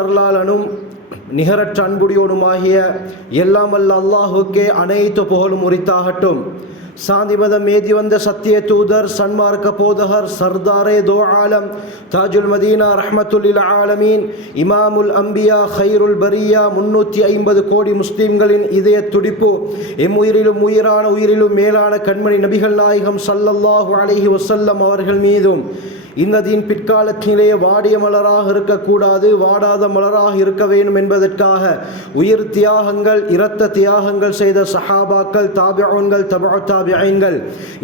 அருளாளனும் நிகரற்ற அன்புடையோனுமாகிய எல்லாம் வல்ல அல்லாஹுக்கே அனைத்து புகழும் உரித்தாகட்டும். சாந்திமதம் மேதி வந்த சத்திய தூதர் சன்மார்க்க போதகர் சர்தாரே தோ ஆலம் தாஜுல் மதீனா ரஹ்மத்துல்லில் ஆலமீன் இமாமுல் அம்பியா ஹைருல் பரியா 350 கோடி முஸ்லீம்களின் இதய துடிப்பு உயிரிலும் உயிரான உயிரிலும் மேலான கண்மணி நபிகள் நாயகம் ஸல்லல்லாஹு அலைஹி வஸல்லம் அவர்கள் மீதும் இந்த தீன் பிற்காலத்திலே வாடிய மலராக இருக்கக்கூடாது, வாடாத மலராக இருக்க வேண்டும் என்பதற்காக உயிர் தியாகங்கள் இரத்த தியாகங்கள் செய்த சஹாபாக்கள், தாபிஊன்கள், தபஉ தாபிஈன்கள்,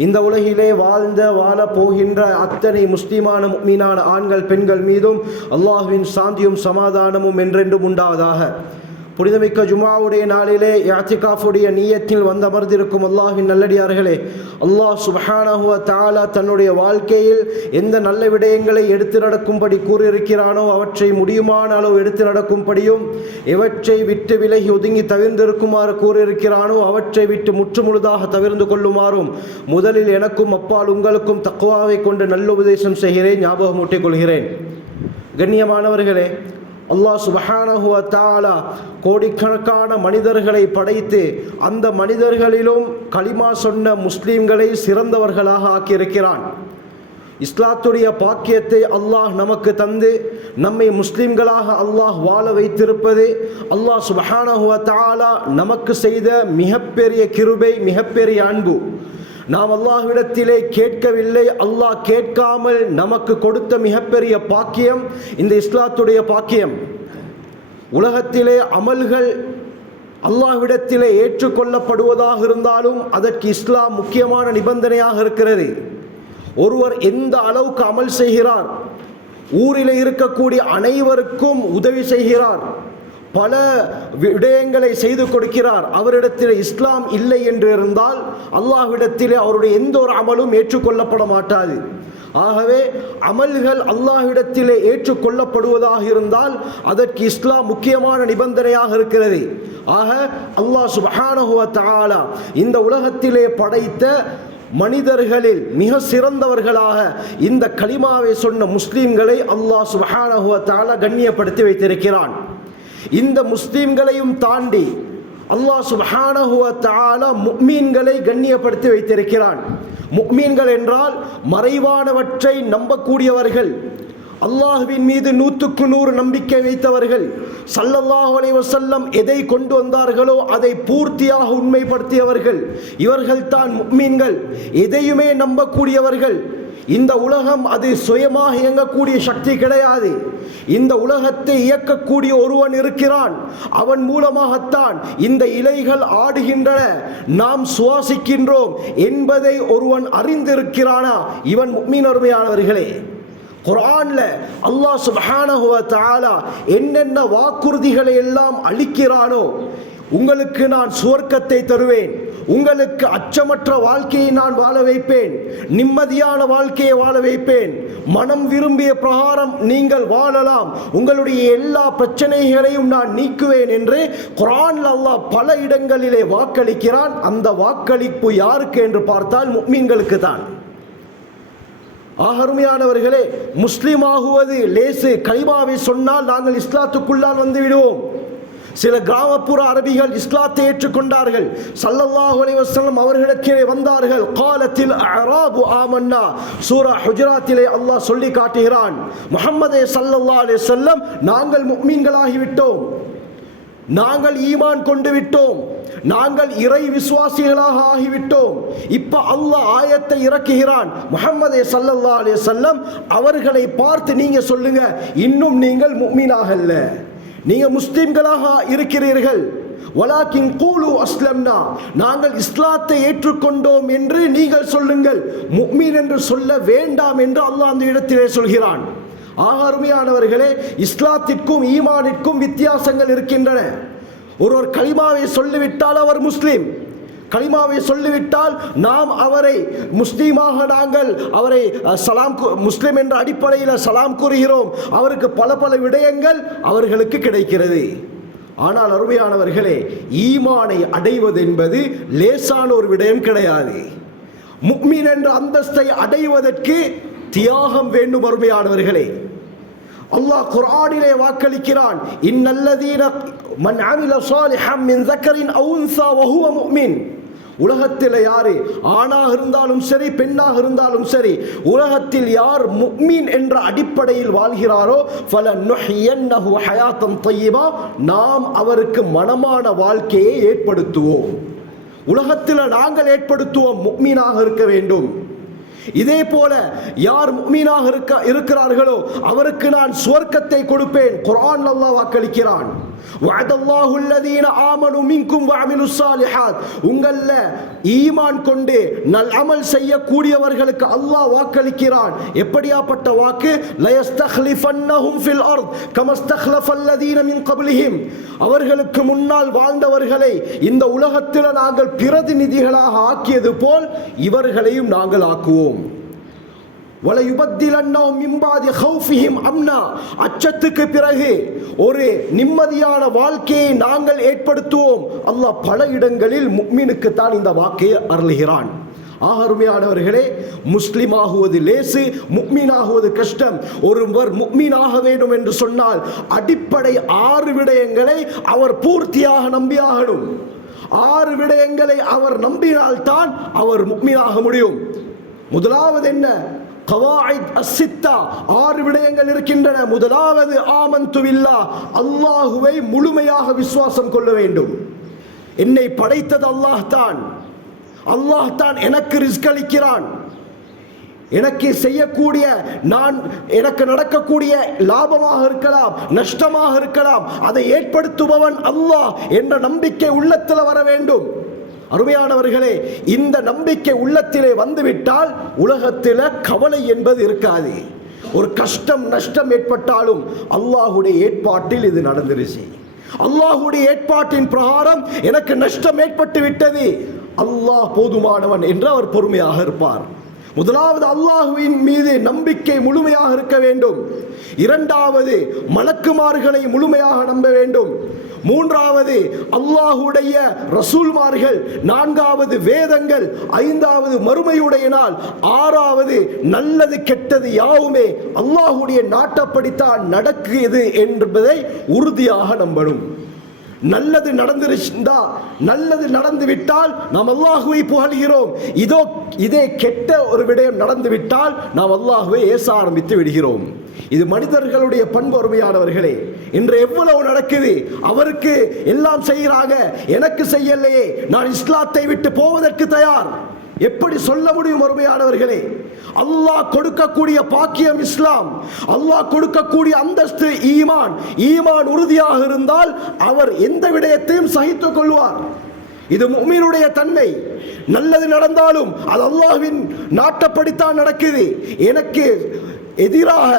இந்த உலகிலே வாழ்ந்த வாழ போகின்ற அத்தனை முஸ்லிமான முஃமினான ஆண்கள் பெண்கள் மீதும் அல்லாஹ்வின் சாந்தியும் சமாதானமும் என்றென்றும் உண்டாவதாக. புனிதமிக்க ஜுமாவுடைய நாளிலே இஅ்திகாஃபுடைய நியத்தில் வந்து அமர்ந்திருக்கும் அல்லாஹ்வின் நல்லடியார்களே, அல்லாஹ் சுப்ஹானஹு வ தஆலா தன்னுடைய வாழ்க்கையில் எந்த நல்ல விடயங்களை எடுத்து நடக்கும்படி கூறியிருக்கிறானோ அவற்றை முடியுமான அளவு எடுத்து நடக்கும்படியும், எவற்றை விட்டு விலகி ஒதுங்கி தவிர்ந்திருக்குமாறு கூறியிருக்கிறானோ அவற்றை விட்டு முற்றுமுழுதாக தவிர்ந்து கொள்ளுமாறும் முதலில் எனக்கும் அப்பால் உங்களுக்கும் தக்வாவை கொண்டு நல்ல உபதேசம் செய்கிறேன், ஞாபகமூட்டிக் கொள்கிறேன். கண்ணியமானவர்களே, அல்லாஹ் சுப்ஹானஹு வ தஆலா கோடிக்கணக்கான மனிதர்களை படைத்து அந்த மனிதர்களிலும் கலிமா சொன்ன முஸ்லீம்களை சிறந்தவர்களாக ஆக்கியிருக்கிறான். இஸ்லாத்துடைய பாக்கியத்தை அல்லாஹ் நமக்கு தந்து நம்மை முஸ்லீம்களாக அல்லாஹ் வாழ வைத்திருப்பது அல்லாஹ் சுப்ஹானஹு வ தஆலா நமக்கு செய்த மிகப்பெரிய கிருபை, மிகப்பெரிய அன்பு. நாம் அல்லாஹ்விடத்திலே கேட்கவில்லை, அல்லாஹ் கேட்காமல் நமக்கு கொடுத்த மிகப்பெரிய பாக்கியம் இந்த இஸ்லாத்துடைய பாக்கியம். உலகத்திலே அமல்கள் அல்லாஹ்விடத்திலே ஏற்றுக்கொள்ளப்படுவதாக இருந்தாலும் அதற்கு இஸ்லாம் முக்கியமான நிபந்தனையாக இருக்கிறது. ஒருவர் எந்த அளவுக்கு அமல் செய்கிறார், ஊரில் இருக்கக்கூடிய அனைவருக்கும் உதவி செய்கிறார், பல விடயங்களை செய்து கொடுக்கிறார், அவரிடத்தில் இஸ்லாம் இல்லை என்று இருந்தால் அல்லாஹ்விடத்திலே அவருடைய எந்த ஒரு அமலும் ஏற்றுக்கொள்ளப்பட மாட்டாது. ஆகவே அமல்கள் அல்லாஹ்விடத்திலே ஏற்றுக்கொள்ளப்படுவதாக இருந்தால் அதற்கு இஸ்லாம் முக்கியமான நிபந்தனையாக இருக்கிறது. ஆக அல்லாஹ் சுப்ஹானஹு வ தஆலா இந்த உலகத்திலே படைத்த மனிதர்களில் மிக சிறந்தவர்களாக இந்த கலிமாவை சொன்ன முஸ்லீம்களை அல்லாஹ் சுப்ஹானஹு வ தஆலா கண்ணியப்படுத்தி வைத்திருக்கிறான். இந்த முஸ்லீம்களையும் தாண்டி அல்லாஹ் சுப்ஹானஹு வ தஆலா முஃமின்களை கண்ணியப்படுத்தி வைத்திருக்கிறான். முஃமின்கள் என்றால் மறைவானவற்றை நம்பக்கூடியவர்கள், அல்லாஹ்வின் மீது 100க்கு 100 நம்பிக்கை வைத்தவர்கள், ஸல்லல்லாஹு அலைஹி வஸல்லம் எதை கொண்டு வந்தார்களோ அதை பூர்த்தியாக உண்மைப்படுத்தியவர்கள், இவர்கள் தான் முஃமின்கள். எதையுமே நம்பக்கூடியவர்கள். இந்த உலகம் அது சுயமாக இயங்கக்கூடிய சக்தி கிடையாது. இந்த உலகத்தை இயக்கக்கூடிய ஒருவன் இருக்கிறான், அவன் மூலமாகத்தான் இந்த இலைகள் ஆடுகின்றன, நாம் சுவாசிக்கின்றோம் என்பதை ஒருவன் அறிந்திருக்கிறானா, இவன் முஃமின். அருமையானவர்களே, குர்ஆன்ல அல்லாஹ் சுப்ஹானஹு வ தஆலா என்னென்ன வாக்குறுதிகளை எல்லாம் அளிக்கிறானோ, உங்களுக்கு நான் சுவர்க்கத்தை தருவேன், உங்களுக்கு அச்சமற்ற வாழ்க்கையை நான் வாழ வைப்பேன், நிம்மதியான வாழ்க்கையை வாழ வைப்பேன், மனம் விரும்பிய பிரகாரம் நீங்கள் வாழலாம், உங்களுடைய எல்லா பிரச்சனைகளையும் நான் நீக்குவேன் என்று குர்ஆன்ல அல்லாஹ் பல இடங்களிலே வாக்களிக்கிறான். அந்த வாக்களிப்பு யாருக்கு என்று பார்த்தால் முஃமின்களுக்கு தான். அருமையானவர்களே, முஸ்லிம் ஆகுவது லேசு. கலிமாவை சொன்னால் நாங்கள் இஸ்லாத்துக்குள்ளால் வந்து விடுவோம். சில கிராமப்புற அரபிகள் இஸ்லாத்தை ஏற்றுக்கொண்டார்கள். ஸல்லல்லாஹு அலைஹி வஸல்லம் அவர்களிடத்திலே வந்தார்கள். காலத்தில் அஅராபு ஆமன்னா, சூரா ஹுஜராத்திலே அல்லாஹ் சொல்லி காட்டுகிறான், முஹம்மதே ஸல்லல்லாஹு அலைஹி வஸல்லம் நாங்கள் முஃமின்களாகி விட்டோம், நாங்கள் ஈமான் கொண்டு விட்டோம், நாங்கள் இறை விசுவாசிகளாக ஆகிவிட்டோம். இப்ப அல்லாஹ் ஆயத்தை இறக்குகிறான், முஹம்மதே ஸல்லல்லாஹு அலைஹி வஸல்லம் அவர்களை பார்த்து நீங்க சொல்லுங்க, இன்னும் நீங்கள் முஃமினாகல்ல, நீங்க முஸ்லிம்களாக இருக்கிறீர்கள். வலாக்கின் கூலு அஸ்லம்னா, நாங்கள் இஸ்லாத்தை ஏற்றுக்கொண்டோம் என்று நீங்கள் சொல்லுங்கள், முஃமின் என்று சொல்ல வேண்டாம் என்று அல்லாஹ் அந்த இடத்திலே சொல்கிறான். அருமையானவர்களே, இஸ்லாத்திற்கும் ஈமானிற்கும் வித்தியாசங்கள் இருக்கின்றன. ஒருவர் கலிமாவை சொல்லிவிட்டால் அவர் முஸ்லிம், கலிமாவை சொல்லிவிட்டால் நாம் அவரை முஸ்லீமாக நாங்கள் அவரை சலாம் முஸ்லிம் என்ற அடிப்படையில் சலாம் கூறுகிறோம், அவருக்கு பல பல விடயங்கள் அவர்களுக்கு கிடைக்கிறது. ஆனால் அருமையானவர்களே, ஈமானை அடைவது என்பது லேசான ஒரு விடயம் கிடையாது. முஃமின் என்ற அந்தஸ்தை அடைவதற்கு தியாகம் வேண்டும். அருமையானவர்களே, அல்லாஹ் குர்ஆனிலே வாக்களிக்கிறான், இன்னல்லதீன மன் அமில ஸாலிஹம் மின் ஸக்கரின் அவ் உன்ஸா வஹுவ முஃமின். உலகத்தில் யாரு ஆணாக இருந்தாலும் சரி பெண்ணாக இருந்தாலும் சரி, உலகத்தில் யார் முஃமின் என்ற அடிப்படையில் வாழ்கிறாரோ ஃபலனுஹ்யன்னஹு ஹயாத்தன் தய்யிபா, நாம் அவருக்கு மனமான வாழ்க்கையை ஏற்படுத்துவோம். உலகத்தில் நாங்கள் ஏற்படுத்துவோம், முஃமினாக இருக்க வேண்டும். இதே போல யார் முஃமினாக இருக்கிறார்களோ அவருக்கு நான் சுவர்க்கத்தை கொடுப்பேன். குர்ஆன் அல்லாஹ் வாக்களிக்கிறான், வஅதல்லாஹு அல்லதீன ஆமனு மின்கும் வஅமிலுஸ் ஸாலிஹாத். உங்கள ஈமான் கொண்டு நல் அமல் செய்யக்கூடியவர்களுக்கு அல்லாஹ் வாக்களிக்கிறான். எப்படியாப்பட்ட வாக்கு? லயஸ்தக்லிஃபன்னஹும் ஃபில் அர்த் கமஸ்தக்லஃபல்லதீன மின் கப்லிஹிம். அவர்களுக்கு முன்னால் வாழ்ந்தவர்களை இந்த உலகத்தில் நாங்கள் பிரதிநிதிகளாக ஆக்கியது போல் இவர்களையும் நாங்கள் ஆக்குவோம். வலயுபத்திலன்னஹும் மின் பாதி ஹௌஃபிஹிம் அம்னா. அச்சத்துக்கு பிறகு ஒரு நிம்மதியான வாழ்க்கையை நாங்கள் ஏற்படுத்துவோம். அல்லாஹ் பல இடங்களில் முஃமினுக்கு தான் இந்த வாக்கையை அருளுகிறான். அருமையானவர்களே, முஸ்லிம் ஆகுவது லேசு, முஃமின் ஆகுவது கஷ்டம். ஒருவர் முஃமின் ஆக வேண்டும் என்று சொன்னால் அடிப்படை 6 விடயங்களை அவர் பூர்த்தியாக நம்பியாகணும். 6 விடயங்களை அவர் நம்பினால்தான் அவர் முஃமினாக முடியும். முதலாவது என்ன? கவாயித் அஸ்ஸித்தா, 6 விடயங்கள் இருக்கின்றன. முதலாவது ஆமன்து பில்லாஹ், அல்லாஹுவை முழுமையாக விசுவாசம் கொள்ள வேண்டும். என்னை படைத்தது அல்லாஹ் தான். அல்லாஹ் தான் எனக்கு ரிஸ்க் அளிக்கிறான். எனக்கு செய்யக்கூடிய எனக்கு நடக்கக்கூடிய லாபமாக இருக்கலாம், நஷ்டமாக இருக்கலாம், அதை ஏற்படுத்துபவன் அல்லாஹ் என்ற நம்பிக்கை உள்ளத்தில் வர வேண்டும். அருமையானவர்களே, இந்த நம்பிக்கை உள்ளத்திலே வந்துவிட்டால் உலகத்தில் கவலை என்பது இருக்காது. ஒரு கஷ்டம் நஷ்டம் ஏற்பட்டாலும் அல்லாஹுடைய ஏற்பாட்டில் இது நடந்துருச்சு. அல்லாஹுடைய ஏற்பாட்டின் பிரகாரம் எனக்கு நஷ்டம் ஏற்பட்டு விட்டது, அல்லாஹ் போதுமானவன் என்று அவர் பொறுமையாக இருப்பார். முதலாவது அல்லாஹுவின் மீது நம்பிக்கை முழுமையாக இருக்க வேண்டும். இரண்டாவது மலக்குமார்களை முழுமையாக நம்ப வேண்டும். மூன்றாவது அல்லாஹுடைய ரசூல்மார்கள். நான்காவது வேதங்கள். ஐந்தாவது மறுமையுடைய நாள். ஆறாவது நல்லது கெட்டது யாவுமே அல்லாஹுடைய நாட்டப்படித்தான் நடக்குது என்பதை உறுதியாக நம்பணும். நல்லது நடந்துருந்தா, நல்லது நடந்து விட்டால் நாம் அல்லாஹுவை புகழ்கிறோம். இதே கெட்ட ஒரு விடயம் நடந்து விட்டால் நாம் அல்லாஹுவை ஏச ஆரம்பித்து விடுகிறோம். இது மனிதர்களுடைய பண்பு. அருமையானவர்களே, இன்று எவ்வளவு நடக்குது? அவருக்கு எல்லாம் செய்கிறாங்க, எனக்கு செய்யலையே, நான் இஸ்லாத்தை விட்டு போவதற்கு தயார். எப்படி சொல்ல முடியும்? அருமையானவர்களே, அல்லாஹ் கொடுக்கக்கூடிய பாக்கியம் இஸ்லாம், அல்லாஹ் கொடுக்கக்கூடிய அந்தஸ்து ஈமான். ஈமான் உறுதியாக இருந்தால் அவர் எந்த விடயத்தையும் சகித்துக் கொள்வார். இது முஃமினுடைய தன்மை. நல்லது நடந்தாலும் அது அல்லாஹ்வின் நாட்டப்படித்தான் நடக்குது. எனக்கு எதிராக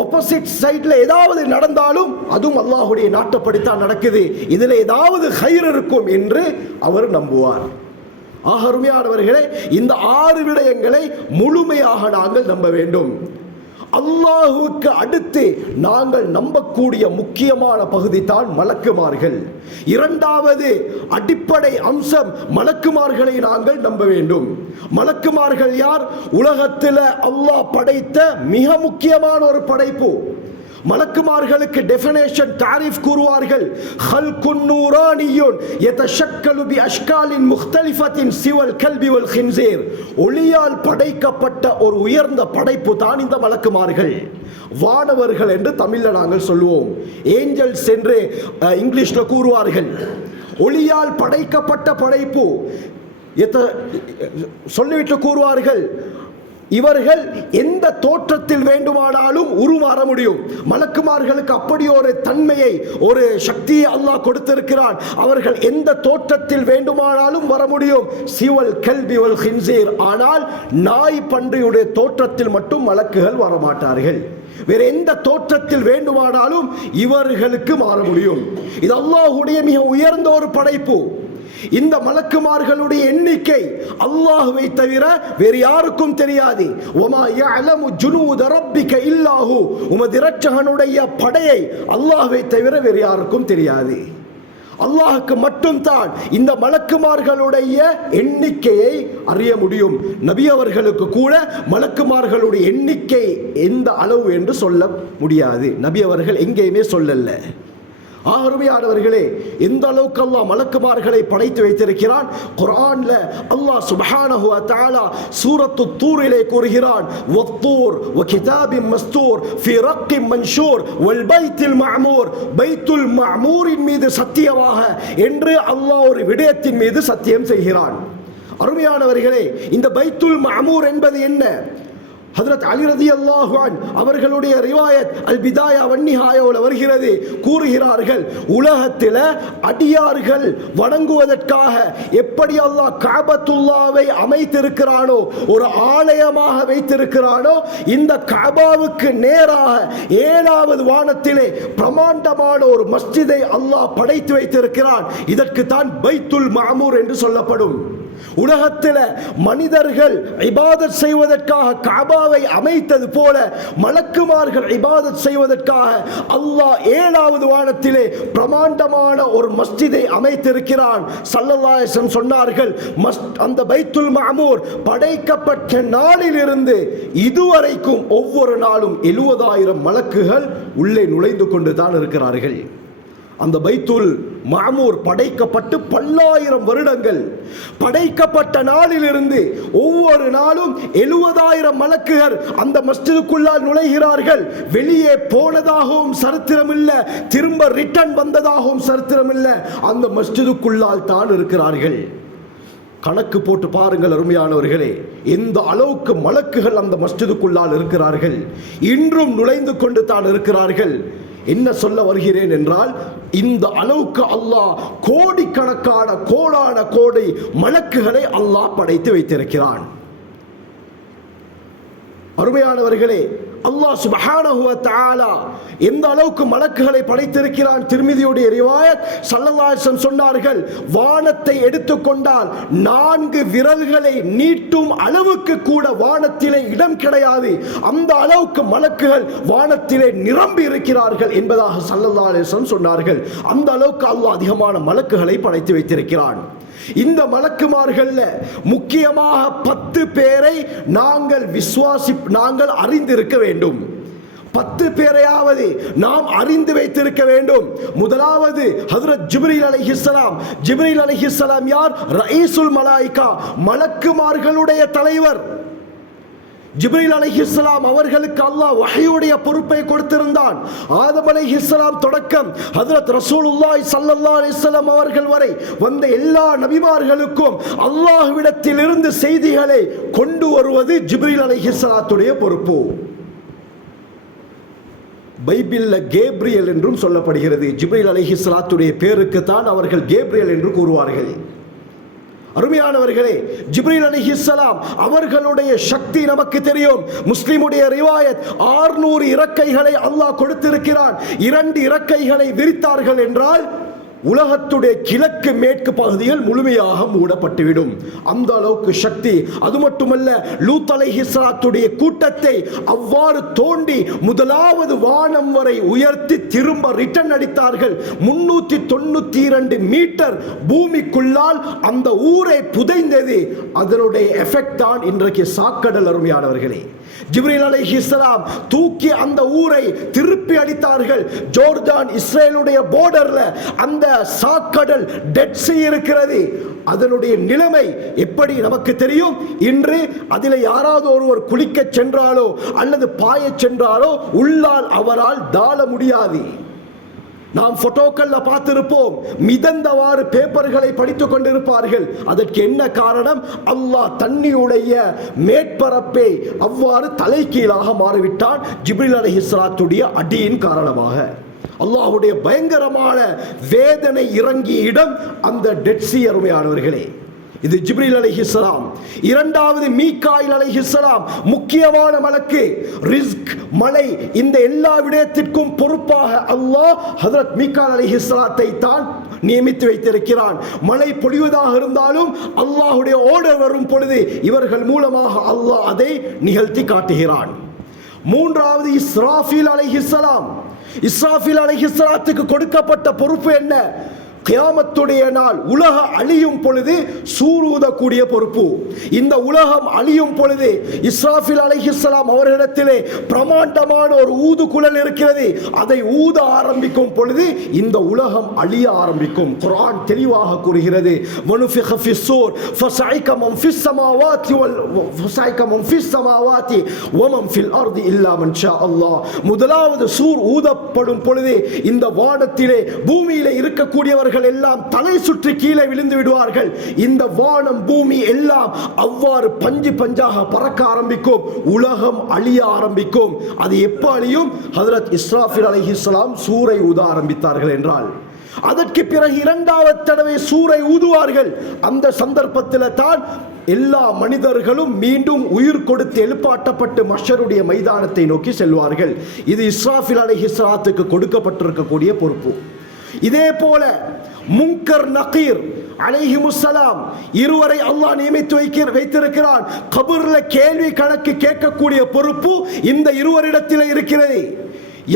ஆப்போசிட் சைடில் ஏதாவது நடந்தாலும் அதுவும் அல்லாஹுடைய நாட்டப்படித்தான் நடக்குது, இதில் ஏதாவது ஹைர் இருக்கும் என்று அவர் நம்புவார். அருமையானவர்களே, இந்த 6 விடயங்களை முழுமையாக நாங்கள் நம்ப வேண்டும். அல்லாஹுவுக்கு அடுத்து நாங்கள் நம்பக்கூடிய முக்கியமான பகுதி தான் மலக்குமார்கள். இரண்டாவது அடிப்படை அம்சம், மலக்குமார்களை நாங்கள் நம்ப வேண்டும். மலக்குமார்கள் யார்? உலகத்தில் அல்லாஹ் படைத்த மிக முக்கியமான ஒரு படைப்பு. மலக்குமார்களுக்கு டெஃபினேஷன் தாரிஃப் கூறுவார்கள். ஹல்குன் நூரானியுன் யதஷக்கலு பி அஷ்காலின் முக்தலிஃபத்தின் சிவல் கல்பி வல் ஹின்ஸீர். ஒளியால் படைக்கப்பட்ட ஒரு உயர்ந்த படைப்பு தான் இந்த மலக்குமார்கள். வானவர்கள் என்று தமிழில் நாங்கள் சொல்லுவோம், ஏஞ்சல்ஸ் என்று இங்கிலீஷில் கூறுவார்கள். ஒளியால் படைக்கப்பட்ட படைப்பு சொல்லிவிட்டு கூறுவார்கள், இவர்கள் எந்த தோற்றத்தில் வேண்டுமானாலும் உருமாற முடியும். மலக்குமார்களுக்கு அப்படி ஒரு தன்மையை, ஒரு சக்தியை அல்லாஹ் கொடுத்திருக்கிறான். அவர்கள் எந்த தோற்றத்தில் வேண்டுமானாலும் வர முடியும். சிவல் கல்பி வல் ஹின்ஸீர். ஆனால் நாய் பன்றியுடைய தோற்றத்தில் மட்டும் மலக்குகள் வரமாட்டார்கள். வேறு எந்த தோற்றத்தில் வேண்டுமானாலும் இவர்களுக்கு மாற முடியும். இது அல்லாஹுடைய மிக உயர்ந்த ஒரு படைப்பு. இந்த மலக்குமார்களுடைய எண்ணிக்கை அல்லாஹ்வை தவிர வேறு யாருக்கும் தெரியாது. வமா யஅலமு ஜுனூத ரப்பிக இல்லாஹு. உமது இரட்சகனுடைய படையை அல்லாஹ்வை தவிர வேறு யாருக்கும் தெரியாது. அல்லாஹ்வுக்கு மட்டும்தான் இந்த மலக்குமார்களுடைய எண்ணிக்கையை அறிய முடியும். நபி அவர்களுக்கு கூட மலக்குமார்களுடைய எண்ணிக்கை எந்த அளவு என்று சொல்ல முடியாது. நபி அவர்கள் எங்கேயுமே சொல்லல. அருமையானவர்களே, எந்த அளவுக்கு அல்லாஹ் மலக்குமார்களை படைத்து வைத்திருக்கிறான். குர்ஆன்ல அல்லாஹ் சுப்ஹானஹு வ தஆலா சூரத்து தூரிலே கூறுகிறான், வத்தூர் வ கிதாபின் மஸ்தூர் ஃபீ ரக்கின் மன்ஷூர் வல் பைத்தில் மஅமூர், பைத்துல் மஅமூரின் மீது சத்தியமாக என்று அல்லாஹ் ஒரு விடயத்தின் மீது சத்தியம் செய்கிறான். அருமையானவர்களே, இந்த பைத்துல் மஅமூர் என்பது என்ன? ஹஜ்ரத் அலி ரலியல்லாஹு அன்ஹு அவர்களுடைய ரிவாயத் அல் பிதாயா வன் நிஹாயாவில் வருகிறது. கூறுகிறார்கள், உலகத்தில் அடியார்கள் வணங்குவதற்காக எப்படி அல்லாஹ் கஅபத்துல்லாவை அமைத்திருக்கிறானோ, ஒரு ஆலயமாக வைத்திருக்கிறானோ, இந்த கஅபாவுக்கு நேராக 7வது வானத்திலே பிரமாண்டமான ஒரு மஸ்ஜிதை அல்லாஹ் படைத்து வைத்திருக்கிறான். இதற்கு தான் பைத்துல் மஅமூர் என்று சொல்லப்படும். உலகத்தில் மனிதர்கள் இபாதத் செய்வதற்காக கஅபாவை அமைத்தது போல மலக்குமார்கள் இபாதத் செய்வதற்காக அல்லாஹ் 7வது வானத்திலே பிரமாண்டமான ஒரு மஸ்ஜிதை அமைத்திருக்கிறான். ஸல்லல்லாஹு அலைஹி வஸல்லம் சொன்னார்கள், அந்த பைத்துல் மஅமூர் படைக்கப்பட்ட நாளிலிருந்து இதுவரைக்கும் ஒவ்வொரு நாளும் 70,000 மலக்குகள் உள்ளே நுழைந்து கொண்டு தான் இருக்கிறார்கள். அந்த பைத்துல் மஅமூர் படைக்கப்பட்டு பல்லாயிரம் வருடங்கள், படைக்கப்பட்ட நாளிலிருந்து ஒவ்வொரு நாளும் 70,000 மலக்குகள் அந்த மஸ்ஜிதுக்குள்ளால் நுழைகிறார்கள். வெளியே போனதாகவும் சரித்திரம் இல்லை, திரும்ப ரிட்டர்ன் வந்ததாகவும் சரித்திரம் இல்லை. அந்த மஸ்ஜிதுக்குள்ளால் தான் இருக்கிறார்கள். கணக்கு போட்டு பாருங்கள் அருமையானவர்களே, எந்த அளவுக்கு மலக்குகள் அந்த மஸ்ஜிதுக்குள்ளால் இருக்கிறார்கள். இன்றும் நுழைந்து கொண்டு தான் இருக்கிறார்கள். என்ன சொல்ல வருகிறேன் என்றால், இந்த அளவுக்கு அல்லாஹ் கோடிக்கணக்கான கோடான கோடி மலக்குகளை அல்லாஹ் படைத்து வைத்திருக்கிறான். அருமையானவர்களே, அல்லாஹ் சுப்ஹானஹு வ தஆலா எந்த அளவுக்கு மலக்குகளை படைத்திருக்கிறான். திர்மிதியுடைய ரிவாயத், ஸல்லல்லாஹு அலைஹி வஸல்லம் சொன்னார்கள், வானத்தை எடுத்துக்கொண்டால் 4 விரல்களை நீட்டும் அளவுக்கு கூட வானத்திலே இடம் கிடையாது. அந்த அளவுக்கு மலக்குகள் வானத்திலே நிரம்பி இருக்கிறார்கள் என்பதாக ஸல்லல்லாஹு அலைஹி வஸல்லம் சொன்னார்கள். அந்த அளவுக்கு அல்லாஹ் அதிகமான மலக்குகளை படைத்து வைத்திருக்கிறான். இந்த மலக்குமார்கள்ல முக்கியமாக 10 பேரை நாங்கள் அறிந்திருக்க வேண்டும். 10 பேரையாவது நாம் அறிந்து வைத்திருக்க வேண்டும். முதலாவது ஹஜ்ரத் ஜிப்ரீல் அலைஹிஸ்ஸலாம். ஜிப்ரீல் அலைஹிஸ்ஸலாம் யார்? ரயீசுல் மலாயிகா, மலக்குமார்களுடைய தலைவர். ஜிப்ரீல் அலைஹிஸ்ஸலாம் அவர்களுக்கு அல்லாஹ் வஹீயுடைய பொறுப்பை கொடுத்திருந்தான். ஆதம் அலைஹிஸ்ஸலாம் தொடக்கம் ஹஜ்ரத் ரசூலுல்லாஹி ஸல்லல்லாஹு அலைஹி வஸல்லம் அவர்கள் வரை வந்த எல்லா நபிமார்களுக்கும் அல்லாஹ்விடத்தில் இருந்து செய்திகளை கொண்டு வருவது ஜிப்ரீல் அலைஹிஸ்ஸலாத்துடைய பொறுப்பு. பைபிள்ல கேப்ரியல் என்றும் சொல்லப்படுகிறது. ஜிப்ரீல் அலைஹிஸ்ஸலாத்துடைய பேருக்கு தான் அவர்கள் கேப்ரியல் என்று கூறுவார்கள். அருமையானவர்களே, ஜிப்ரீல் அலைஹிஸ்ஸலாம் அவர்களுடைய சக்தி நமக்கு தெரியும். முஸ்லிமுடைய ரிவாயத் 600 இறக்கைகளை அல்லாஹ் கொடுத்திருக்கிறான். 2 இறக்கைகளை விரித்தார்கள் என்றால் உலகத்துடைய கிழக்கு மேற்கு பகுதிகள் முழுமையாக மூடப்பட்டுவிடும். அந்த அளவுக்கு சக்தி. அது மட்டுமல்ல, லூத் அலைஹிஸ்ஸலாத்துடைய கூட்டத்தை அவ்வாறு தோண்டி முதலாவது வானம் வரை உயர்த்தி திரும்ப ரிட்டர்ன் அடித்தார்கள். 392 மீட்டர் பூமிக்குள்ளால் அந்த ஊரை புதைந்தது. அதனுடைய எஃபெக்ட் தான் இன்றைக்கு சாக்கடல். அருமையானவர்களே, ஜிப்ரீல் அலைஹிஸ்ஸலாம் தூக்கி அந்த ஊரை திருப்பி அடித்தார்கள். ஜோர்டான் இஸ்ரேலுடைய பார்டர்ல அந்த சாக்கடல் டெட் சீ இருக்கிறது. அதனுடைய நிலைமை எப்படி நமக்கு தெரியும்? இன்று அதில் யாராவது ஒருவர் குளிக்க சென்றாலோ அல்லது பாய சென்றாலோ உள்ளால் அவரால் தாழ முடியாது. நாம் போட்டோக்கள்ல பார்த்திருப்போம், மிதந்தவாறு பேப்பர்களை படித்துக் கொண்டிருப்பார்கள். அதற்கு என்ன காரணம்? அல்லாஹ் தண்ணியுடைய மேற்பரப்பை அவ்வாறு தலைகீழாக மாறிவிட்டான் ஜிப்ரீல் அலைஹிஸ்ஸலாத்துடைய அடியின் காரணமாக. அல்லாஹ்வுடைய பயங்கரமான வேதனை இறங்கிய இடம் அந்த டெட் சீ. அருமையானவர்களே, இது ஜிப்ரீல் அலைஹிஸ்ஸலாம். இரண்டாவது மீகாயில் அலைஹிஸ்ஸலாம், முக்கியமான மலக்கு. ரிஸ்க், மழை, இந்த எல்லா விடயத்திற்கும் பொறுப்பாக அல்லாஹ் ஹஜ்ரத் மீகாயில் அலைஹிஸ்ஸலாத்தை தான் நியமித்து வைத்திருக்கிறான். மழை பொழிவதாக இருந்தாலும் அல்லாஹ்வுடைய ஆர்டர் வரும் பொழுது இவர்கள் மூலமாக அல்லாஹ் அதை நிகழ்த்தி காட்டுகிறான். மூன்றாவது இஸ்ராஃபீல் அலைஹிஸ்ஸலாம். இஸ்ராஃபீல் அலைஹிஸ்ஸலாத்துக்கு கொடுக்கப்பட்ட பொறுப்பு என்ன? கியாமத்துடைய நாள் உலக அழியும் பொழுது சூர் ஊதக்கூடிய பொறுப்பு. இந்த உலகம் அழியும் பொழுது இஸ்ராஃபில் அலைஹிஸ்ஸலாம் அவர்களிடத்திலே பிரமாண்டமான ஒரு ஊதுகுழல் இருக்கிறது. அதை ஊத ஆரம்பிக்கும் பொழுது இந்த உலகம் அழிய ஆரம்பிக்கும். குர்ஆன் தெளிவாக கூறுகிறது, வனுஃபிக ஃபிஸ்ஸூர் ஃபஸைக மன் ஃபிஸ் ஸமாவாதி வமன் ஃபில் அர்தி இல்லா மன் ஷா அல்லாஹ். முதலாவது சூர் ஊதப்படும் பொழுது இந்த வானத்திலே பூமியிலே இருக்கக்கூடியவர்கள் எல்லாம் தலை சுற்றி கீழே விழுந்து விடுவார்கள். இந்த வானம் பூமி எல்லாம் அவ்வாறு பஞ்சு பஞ்சாக பறக்க ஆரம்பிக்கும். உலகம் அழிய ஆரம்பிக்கும். அது எப்ப அழியும்? ஹஜ்ரத் இஸ்ராஃபில் அலைஹிஸ்ஸலாம் சூரை ஊத ஆரம்பித்தார்கள் என்றால், அதற்கு பிறகு இரண்டாவது தடவை சூரை ஊதுவார்கள். அந்த சந்தர்ப்பத்தில் தான் எல்லா மனிதர்களும் மீண்டும் உயிர் கொடுத்து எழுப்பாட்டப்பட்டு மஹ்ஷருடைய மைதானத்தை நோக்கி செல்வார்கள். இது இஸ்ராஃபில் அலைஹிஸ்ஸலாத்துக்கு கொடுக்கப்பட்டிருக்கக்கூடிய பொறுப்பு. இதே போல முன்கர் நகீர் அலைஹிமுஸ்ஸலாம் இருவரை அல்லாஹ் நியமித்து வைத்திருக்கிறான். கபர்ல கேள்வி கணக்கு கேட்கக்கூடிய பொறுப்பு இந்த இருவரிடத்தில் இருக்கிறது.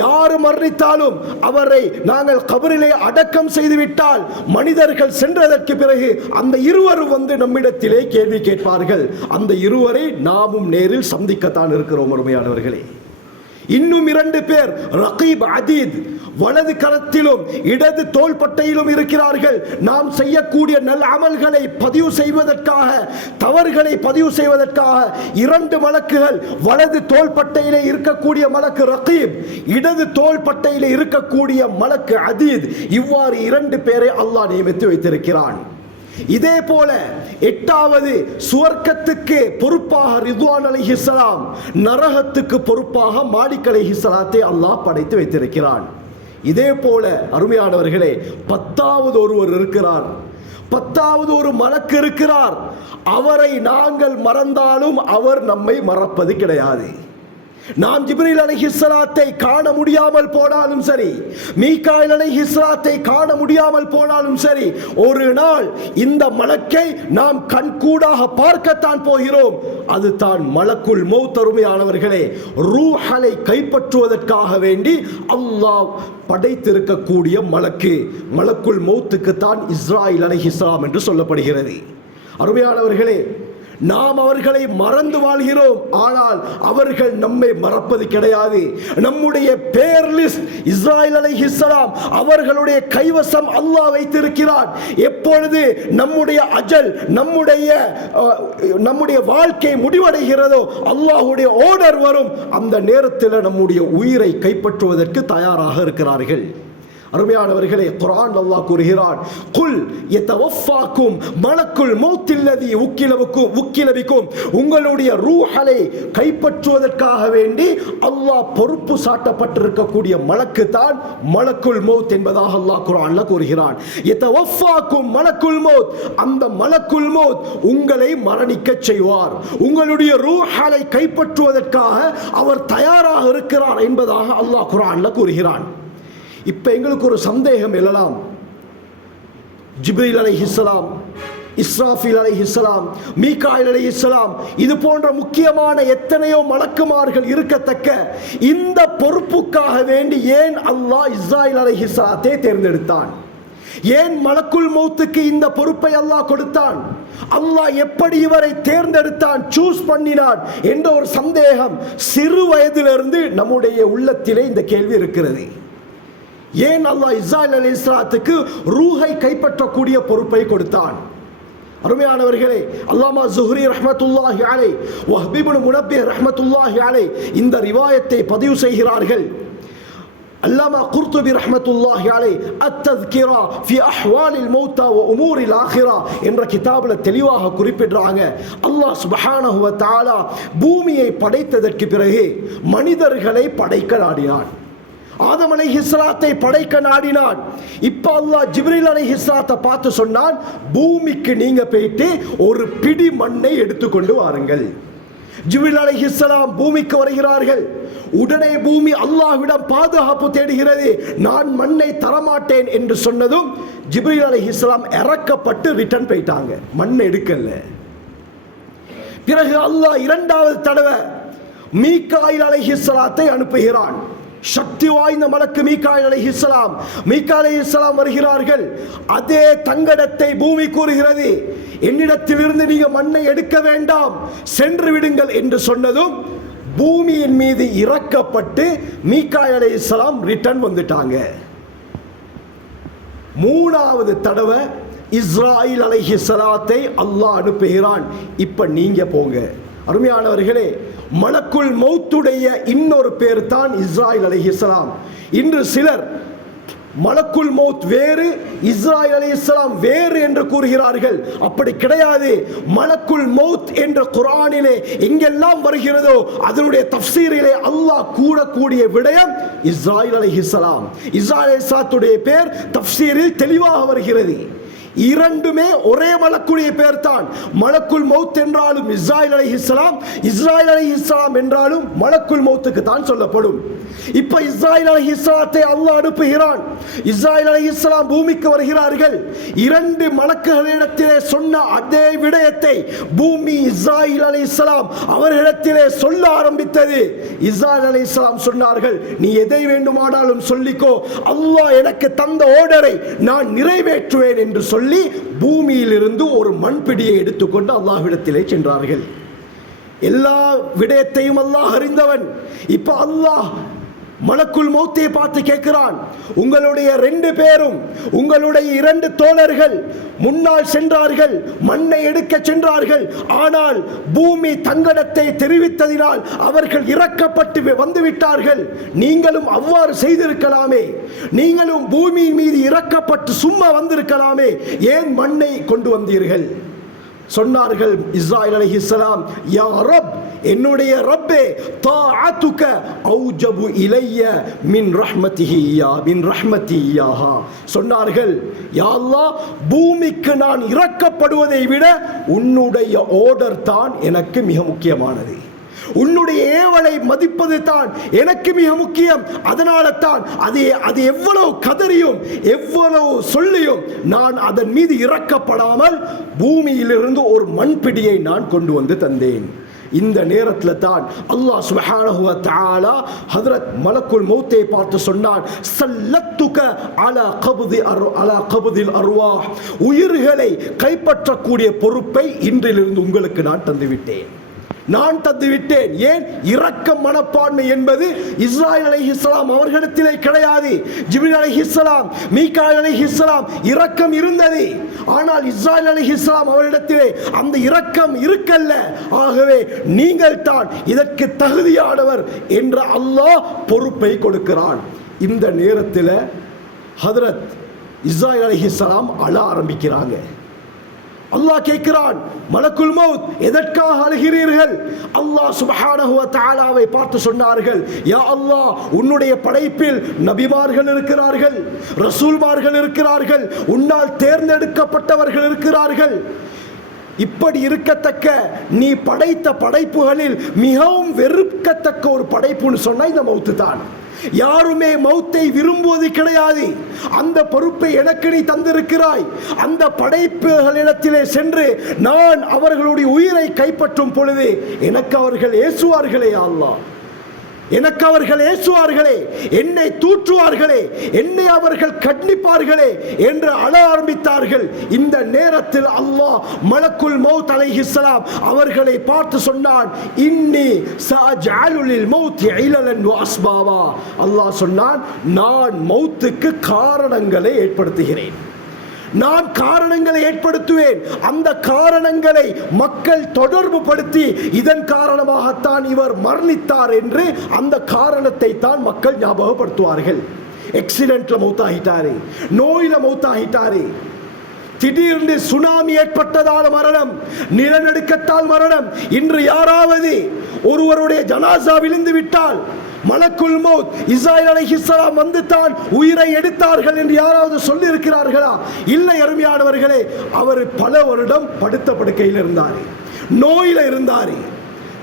யார் மரணித்தாலும் அவரை நாங்கள் கபரிலே அடக்கம் செய்துவிட்டால் மனிதர்கள் சென்றதற்கு பிறகு அந்த இருவரும் வந்து நம்மிடத்திலே கேள்வி கேட்பார்கள். அந்த இருவரை நாமும் நேரில் சந்திக்கத்தான் இருக்கிறோம் அருமையானவர்களே. இன்னும் 2 பேர் ரகீப் அதீத், வலது கரத்திலும் இடது தோள்பட்டையிலும் இருக்கிறார்கள். நாம் செய்யக்கூடிய நல்ல அமல்களை பதிவு செய்வதற்காக, தவறுகளை பதிவு செய்வதற்காக 2 மலக்குகள், வலது தோள்பட்டையிலே இருக்கக்கூடிய மலக்கு ரகீப், இடது தோள்பட்டையிலே இருக்கக்கூடிய மலக்கு அதீத். இவ்வாறு 2 பேரை அல்லாஹ் நியமித்து வைத்திருக்கிறான். இதே போல 8வது சுவர்க்கத்துக்கு பொறுப்பாக ரிதுவான் அலைஹிஸ்ஸலாம், நரகத்துக்கு பொறுப்பாக மாலிக் அலைஹிஸ்ஸலாத்தை அல்லாஹ் படைத்து வைத்திருக்கிறான். இதே போல அருமையானவர்களே 10வது ஒருவர் இருக்கிறார். 10வது ஒரு மலக்கு இருக்கிறார். அவரை நாங்கள் மறந்தாலும் அவர் நம்மை மறப்பது கிடையாது. நாம் ஜிப்ரீல் அலைஹிஸ்ஸலாத்தை காண முடியாமல் போனாலும் சரி, மீகாயில் அலைஹிஸ்ஸலாத்தை காண முடியாமல் போனாலும் சரி, ஒரு நாள் இந்த மலக்கை நாம் கண்கூடாக பார்க்கத்தான் போகிறோம். அது தான் மலக்குல் மௌத். அருமையானவர்களே, ரூஹலை கைப்பற்றுவதற்காக வேண்டி அல்லாஹ் படைத்திருக்கக்கூடிய மலக்கு, மலக்குல் மௌத்துக்கு தான் இஸ்ராயில் அலைஹிஸ்ஸலாம் என்று சொல்லப்படுகிறது. அருமையானவர்களே, நாம் அவர்களை மறந்து வாழ்கிறோம், ஆனால் அவர்கள் நம்மை மறப்பது கிடையாது. நம்முடைய பேர் லிஸ்ட் இஸ்ராயில் அலைஹிஸ்ஸலாம் அவர்களுடைய கைவசம் அல்லாஹ் வைத்திருக்கிறான். எப்பொழுது நம்முடைய அஜல், நம்முடைய வாழ்க்கை முடிவடைகிறதோ அல்லாஹ்வுடைய ஆர்டர் வரும். அந்த நேரத்தில் நம்முடைய உயிரை கைப்பற்றுவதற்கு தயாராக இருக்கிறார்கள். அருமையானவர்களே, குர்ஆன் அல்லாஹ் கூறுகிறான், குல் யதவஃபாக்கும் மலக்குல் மௌத்தில்லதி உக்கில பிக்கும். உங்களுடைய ரூஹலை கைப்பற்றுவதற்காக வேண்டி அல்லாஹ் பொறுப்பு சாட்டப்பட்டிருக்கக்கூடிய மலக்கு தான் மலக்குல் மௌத் என்பதாக அல்லாஹ் குர்ஆன்ல கூறுகிறான். யதவஃபாக்கும் மலக்குல் மௌத், அந்த மலக்குல் மௌத் உங்களை மரணிக்க செய்வார். உங்களுடைய ரூஹலை கைப்பற்றுவதற்காக அவர் தயாராக இருக்கிறார் என்பதாக அல்லாஹ் குர்ஆன்ல கூறுகிறான். இப்ப எங்களுக்கு ஒரு சந்தேகம் எழலாம். ஜிப்ரீல் அலைஹிஸ்ஸலாம், இஸ்ராஃபீல் அலைஹிஸ்ஸலாம், மீகாயில் அலைஹிஸ்ஸலாம், இது போன்ற முக்கியமான எத்தனையோ மலக்குமார்கள் இருக்கத்தக்க இந்த பொறுப்புக்காக வேண்டி ஏன் அல்லாஹ் இஸ்ராயில் அலைஹிஸ்ஸலாத்தை தேர்ந்தெடுத்தான்? ஏன் மலக்குல் மௌத்துக்கு இந்த பொறுப்பை அல்லாஹ் கொடுத்தான்? அல்லாஹ் எப்படி இவரை தேர்ந்தெடுத்தான், சூஸ் பண்ணினான் என்ற ஒரு சந்தேகம் சிறு வயதிலிருந்து நம்முடைய உள்ளத்திலே இந்த கேள்வி இருக்கிறது. ஏன் அல்லாஹ் இஸ்ராயில் அலைஹிஸ்ஸலாத்துக்கு ரூஹை கைப்பற்றக்கூடிய பொறுப்பை கொடுத்தான்? அருமையானவர்களே, அல்லாமா ஸுஹ்ரி ரஹ்மத்துல்லாஹி அலைஹி, வஹ்ப் இப்னு முனப்பி ரஹ்மத்துல்லாஹி அலைஹி இந்த ரிவாயத்தை பதிவு செய்கிறார்கள். அல்லாமா குர்துபி ரஹ்மத்துல்லாஹி அலைஹி அத்-தஸ்கிரா ஃபி அஹ்வாலில் மௌத்தா வ உமூரில் ஆகிரா என்ற கிதாபில் தெளிவாக குறிப்பிடுறாங்க. அல்லாஹ் சுப்ஹானஹு வ தஆலா பூமியை படைத்ததற்கு பிறகு மனிதர்களை படைக்க நாடினான். ஆதம் அலைஹிஸ்ஸலாத்தை படைக்க நாடினான். இப்ப அல்லாஹ் ஜிப்ரீல் அலைஹிஸ்ஸலாத்தை பார்த்து சொன்னான், பூமிக்கு நீங்க போயிட்டு ஒரு பிடி மண்ணை எடுத்துக்கொண்டு வாருங்கள். ஜிப்ரீல் அலைஹிஸ்ஸலாம் பூமிக்கு வருகிறார்கள். உடனே பூமி அல்லாஹ்விடம் பாதுகாப்பு தேடுகிறது. நான் மண்ணை தரமாட்டேன் என்று சொன்னதும் ஜிப்ரீல் அலைஹிஸ்ஸலாம் இறக்கப்பட்டு ரிட்டர்ன் போயிட்டாங்க, மண் எடுக்கல. பிறகு அல்லாஹ் 2வது தடவை மீகாயில் அலைஹிஸ்ஸலாத்தை அனுப்புகிறான். சக்தி வாய்ந்த மலக்கு மீகாயில் அலைஹிஸ்ஸலாம். மீகாயில் அலைஹிஸ்ஸலாம் வருகிறார்கள். அதே தங்கடத்தை பூமி கூறுகிறது, என்னிடத்திலிருந்து நீங்க மண்ணை எடுக்க வேண்டாம், சென்று விடுங்கள் என்று சொன்னதும் பூமியின் மீது இறக்கப்பட்டு மீகாயில் அலைஹிஸ்ஸலாம் ரிட்டர்ன் வந்துட்டாங்க. மூணாவது தடவை இஸ்ராயில் அலைஹிஸ்ஸலாத்தை அல்லாஹ் அனுப்புகிறான். இப்ப நீங்க போங்க. அருமையானவர்களே, மலக்குல் மௌத்துடைய இன்னொரு பேர் தான் இஸ்ராயில் அலைஹிஸ்ஸலாம். இன்று சிலர் மலக்குல் மௌத் வேறு, இஸ்ராயில் அலைஹிஸ்ஸலாம் வேறு என்று கூறுகிறார்கள். அப்படி கிடையாது. மலக்குல் மௌத் என்ற குர்ஆனிலே எங்கெல்லாம் வருகிறதோ அதனுடைய தஃப்சீரிலே அல்லாஹ் கூறக்கூடிய விடயம் இஸ்ராயில் அலைஹிஸ்ஸலாம். இஸ்ராயில் அலைஹிஸ்ஸலாத்துடைய பேர் தஃப்சீரில் தெளிவாக வருகிறது. இரண்டுமே ஒரே மலக்குடைய பேர் தான். மலக்குல் மௌத் என்றாலும் இஸ்ராயில் அலைஹிஸ்ஸலாம், இஸ்ராயில் அலைஹிஸ்ஸலாம் என்றாலும் மலக்குல் மௌத்துக்கு தான் சொல்லப்படும். இப்ப இஸ்ராயில் அலைஹிஸ்ஸலாத்தை அல்லாஹ் அனுப்புகிறான். இஸ்ராயில் அலைஹிஸ்ஸலாம் பூமிக்கு வருகிறார்கள். இரண்டு மலக்குகளிடத்திலே சொன்ன அதே விடயத்தை பூமி இஸ்ராயில் அலைஹிஸ்ஸலாம் அவர்களிடத்திலே சொல்ல ஆரம்பித்தது. இஸ்ராயில் அலைஹிஸ்ஸலாம் சொன்னார்கள், நீ எதை வேண்டுமானாலும் சொல்லிக்கோ, அல்லாஹ் எனக்கு தந்த ஆர்டரை நான் நிறைவேற்றுவேன் என்று சொல்லி பூமியிலிருந்து ஒரு மண்பிடியை எடுத்துக்கொண்டு அல்லாஹ்விடத்திலே சென்றார்கள். எல்லா விடயத்தையும் அல்லாஹ் அறிந்தவன். இப்ப அல்லாஹ் மலக்குல் மௌத்தை பார்த்து கேட்கிறான், உங்களுடைய ரெண்டு பேரும், உங்களுடைய இரண்டு தோழர்கள் முன்னால் சென்றார்கள், மண்ணை எடுக்க சென்றார்கள். ஆனால் பூமி தங்கடத்தை தெரிவித்ததினால் அவர்கள் இறக்கப்பட்டு வந்துவிட்டார்கள். நீங்களும் அவ்வாறு செய்திருக்கலாமே, நீங்களும் பூமியின் மீது இறக்கப்பட்டு சும்மா வந்திருக்கலாமே, ஏன் மண்ணை கொண்டு வந்தீர்கள்? சொன்னார்கள் இஸ்ராயில் அலைஹிஸ்ஸலாம், யா ரப், என்னுடைய ரப்பே, தாஅத்துக அவுஜபு இலைய மின் ரஹ்மத்திஹி யா மின் ரஹ்மத்தி யாஹா. சொன்னார்கள், யா அல்லாஹ், பூமிக்கு நான் இறக்கப்படுவதை விட உன்னுடைய ஆர்டர் தான் எனக்கு மிக முக்கியமானது. உன்னுடைய ஏவலை மதிப்பது தான் எனக்கு மிக முக்கியம். அதனால தான் அது எவ்வளவு கதறியும் எவ்வளவு சொல்லியும் நான் அதன் மீது இறக்கப்படாமல் பூமியிலிருந்து ஒரு மண்பிடியை நான் கொண்டு வந்து தந்தேன். இந்த நேரத்தில் தான் அல்லாஹ் சுப்ஹானஹு வ தஆலா ஹஜ்ரத் மலக்குல் மௌத்தை பார்த்து சொன்னான், ஸல்லத்துக அலா கப்தில் அர்வாஹ், உயிர்களை கைப்பற்றக்கூடிய பொறுப்பை இன்றிலிருந்து உங்களுக்கு நான் தந்துவிட்டேன். நான் தந்துவிட்டேன். ஏன்? இரக்கம் மனப்பான்மை என்பது இஸ்ராயில் அலைஹிஸ்ஸலாம் அவர்களிடத்திலே கிடையாது. ஜிப்ரீல் அலைஹிஸ்ஸலாம், மீகாயில் அலைஹிஸ்ஸலாம் இரக்கம் இருந்தது. ஆனால் இஸ்ராயில் அலைஹிஸ்ஸலாம் அவரிடத்திலே அந்த இரக்கம் இருக்கல்ல. ஆகவே நீங்கள் தான் இதற்கு தகுதியானவர் என்ற அல்லாஹ் பொறுப்பை கொடுக்கிறான். இந்த நேரத்தில் ஹஜ்ரத் இஸ்ராயில் அலைஹிஸ்ஸலாம் அழ ஆரம்பிக்கிறாங்க. அல்லாஹ் கேட்கிறான், மலக்குல் மௌத், எதற்காக அழுகிறீர்கள்? அல்லாஹ் சுப்ஹானஹு வ தஆலாவை பார்த்து சொன்னார்கள், யா அல்லாஹ், உன்னுடைய படைப்பில் நபிமார்கள் இருக்கிறார்கள், ரசூல்மார்கள் இருக்கிறார்கள், உன்னால் தேர்ந்தெடுக்கப்பட்டவர்கள் இருக்கிறார்கள். இப்படி இருக்கத்தக்க நீ படைத்த படைப்புகளில் மிகவும் வெறுக்கத்தக்க ஒரு படைப்புன்னு சொன்னா இந்த மௌத்து தான். யாருமே மௌத்தை விரும்புவது கிடையாது. அந்த பொறுப்பை எனக்கு நீ தந்திருக்கிறாய். அந்த படைப்புகளிடத்திலே சென்று நான் அவர்களுடைய உயிரை கைப்பற்றும் பொழுது எனக்கு அவர்கள் ஏசுவார்களே அல்லாஹ், எனக்கு அவர்கள் ஏசுவார்களே, என்னை தூற்றுவார்களே, என்னை அவர்கள் கண்டிப்பார்களே என்று அழ ஆரம்பித்தார்கள். இந்த நேரத்தில் அல்லாஹ் மலக்குல் மௌத் அலைஹிஸ்ஸலாம் அவர்களை பார்த்து சொன்னான், இன்னி சஅஜஅலு லில் மௌத்தி இலலன் வ அஸ்பாபா. அல்லாஹ் சொன்னான், நான் மௌத்துக்கு காரணங்களை ஏற்படுத்துகிறேன், நான் காரணங்களை ஏற்படுத்துவேன். அந்த காரணங்களை மக்கள் தொடர்பு படுத்தி இதன் காரணமாகத்தான் இவர் மரணித்தார் என்று அந்த காரணத்தை தான் மக்கள் ஞாபகப்படுத்துவார்கள். ஆக்சிடென்ட்ல மௌத்தாகிட்டாரு, நோயில மௌத்தாகிட்டாரு, திடீர்னு சுனாமி ஏற்பட்டதால் மரணம், நிலநடுக்கத்தால் மரணம். இன்று யாராவது ஒருவருடைய ஜனாசா விழுந்து விட்டால் மலக்குல் மௌத் இஸ்ராயில் அலைஹிஸ்ஸலாம் வந்து தான் உயிரை எடுத்தார்கள் என்று யாராவது சொல்லி இருக்கிறார்களா? இல்லை அருமையானவர்களே. அவர் பல வருடம் படுத்த படுக்கையில் இருந்தார், நோயில இருந்தார்,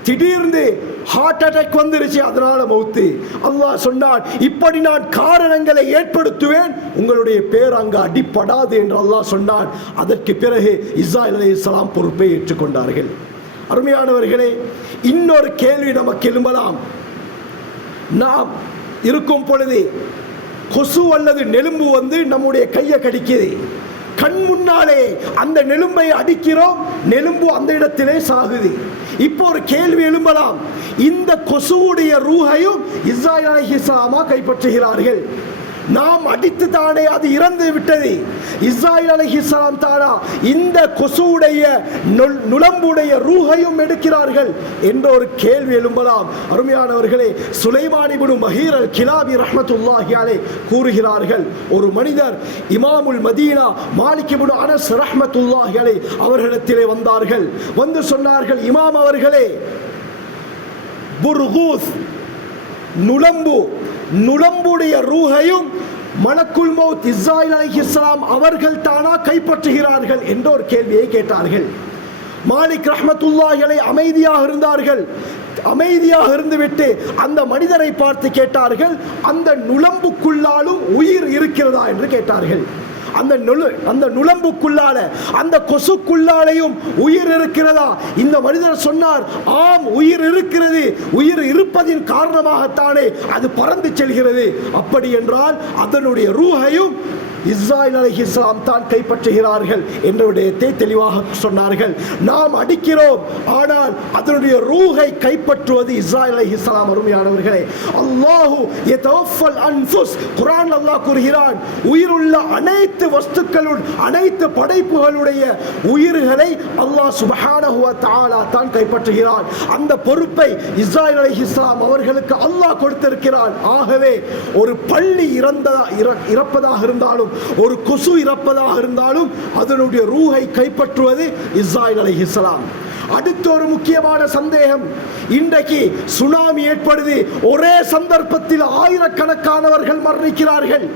திடீர்னு ஹார்ட் அட்டாக் வந்துருச்சு, அதனால மௌத்து. அல்லாஹ் சொன்னான், இப்படி நான் காரணங்களை ஏற்படுத்துவேன், உங்களுடைய பேர் அங்கு அடிப்படாது என்று அல்லாஹ் சொன்னான். அதற்கு பிறகு இஸ்ராயில் அலைஹிஸ்ஸலாம் பொறுப்பை ஏற்றுக்கொண்டார்கள். அருமையானவர்களே, இன்னொரு கேள்வி நமக்கு எழும்பலாம். நாம் இருக்கும் பொழுது கொசு அல்லது நெலும்பு வந்து நம்முடைய கையை கடிக்குது. கண் முன்னாலே அந்த நெலும்பை அடிக்கிறோம், நெலும்பு அந்த இடத்திலே சாகுது. இப்போ ஒரு கேள்வி எழும்பலாம், இந்த கொசுவுடைய ரூஹையும் இஸ்ராயீல் அலைஹிஸ்ஸலாமா கைப்பற்றுகிறார்கள்? நாம் அடித்து தானே அது இறந்து விட்டது. இஸ்ராயீல் அலைஹிஸ்ஸலாம் தானா இந்த கொசுவுடைய நுளம்புடைய ரூஹையும் எடுக்கிறார்கள் என்ற ஒரு கேள்வி எழும்பலாம். அருமையானவர்களே, சுலைமான் இப்னு மஹீர் அல் கிலாபி ரஹ்மத்துல்லாஹி அலைஹி கூறுகிறார்கள், ஒரு மனிதர் இமாமுல் மதீனா மாலிக் இப்னு அனஸ் ரஹ்மத்துல்லாஹி அலைஹி அவர்களிடத்திலே வந்தார்கள். வந்து சொன்னார்கள், இமாம் அவர்களே, புர்கூஸ் நுளம்புடைய ரூஹையும் மலக்குல் மௌத் இஸ்ராயீல் அலைஹிஸ்ஸலாம் அவர்கள் தானா கைப்பற்றுகிறார்கள் என்ற ஒரு கேள்வியை கேட்டார்கள். மாலிக் ரஹ்மத்துல்லாஹி அலைஹி அமைதியாக இருந்தார்கள். அமைதியாக இருந்துவிட்டு அந்த மனிதரை பார்த்து கேட்டார்கள், அந்த நுளம்புக்குள்ளாலும் உயிர் இருக்கிறதா என்று கேட்டார்கள். அந்த நுளம்புக்குள்ளால அந்த கொசுக்குள்ளாலையும் உயிர் இருக்கிறதா? இந்த மனிதர் சொன்னார், ஆம், உயிர் இருக்கிறது. உயிர் இருப்பதின் காரணமாகத்தானே அது பறந்து செல்கிறது. அப்படி என்றால் அதனுடைய ரூஹையும் இஸ்ராயீல் அலைஹிஸ்ஸலாம் தான் கைப்பற்றுகிறார்கள் என்ற விடயத்தை தெளிவாக சொன்னார்கள். நாம் அடிக்கிறோம், ஆனால் அதனுடைய ரூஹை கைப்பற்றுவது இஸ்ராயீல் அலைஹிஸ்ஸலாம். அருமையானவர்களே, அல்லாஹு யதவஃபல் அன்ஃபுஸ், குர்ஆன் அல்லாஹ் கூறுகிறான், உயிருள்ள அனைத்து வஸ்துக்களுள் அனைத்து படைப்புகளுடைய உயிர்களை அல்லாஹ் சுப்ஹானஹு வ தஆலா தான் கைப்பற்றுகிறான். அந்த பொறுப்பை இஸ்ராயீல் அலைஹிஸ்ஸலாம் அவர்களுக்கு அல்லாஹ் கொடுத்திருக்கிறான். ஆகவே ஒரு பள்ளி இறப்பதாக இருந்தாலும், ஒரு கொசு இறப்பதாக இருந்தாலும் அதனுடைய ரூஹை கைப்பற்றுவது இஸ்ராயீல் அலைஹிஸ்ஸலாம். அடுத்த ஒரு முக்கியமான சந்தேகம், இன்றைக்கு சுனாமி ஏற்படுது, ஒரே சந்தர்ப்பத்தில் ஆயிரக்கணக்கானவர்கள் மரணிக்கிறார்கள்.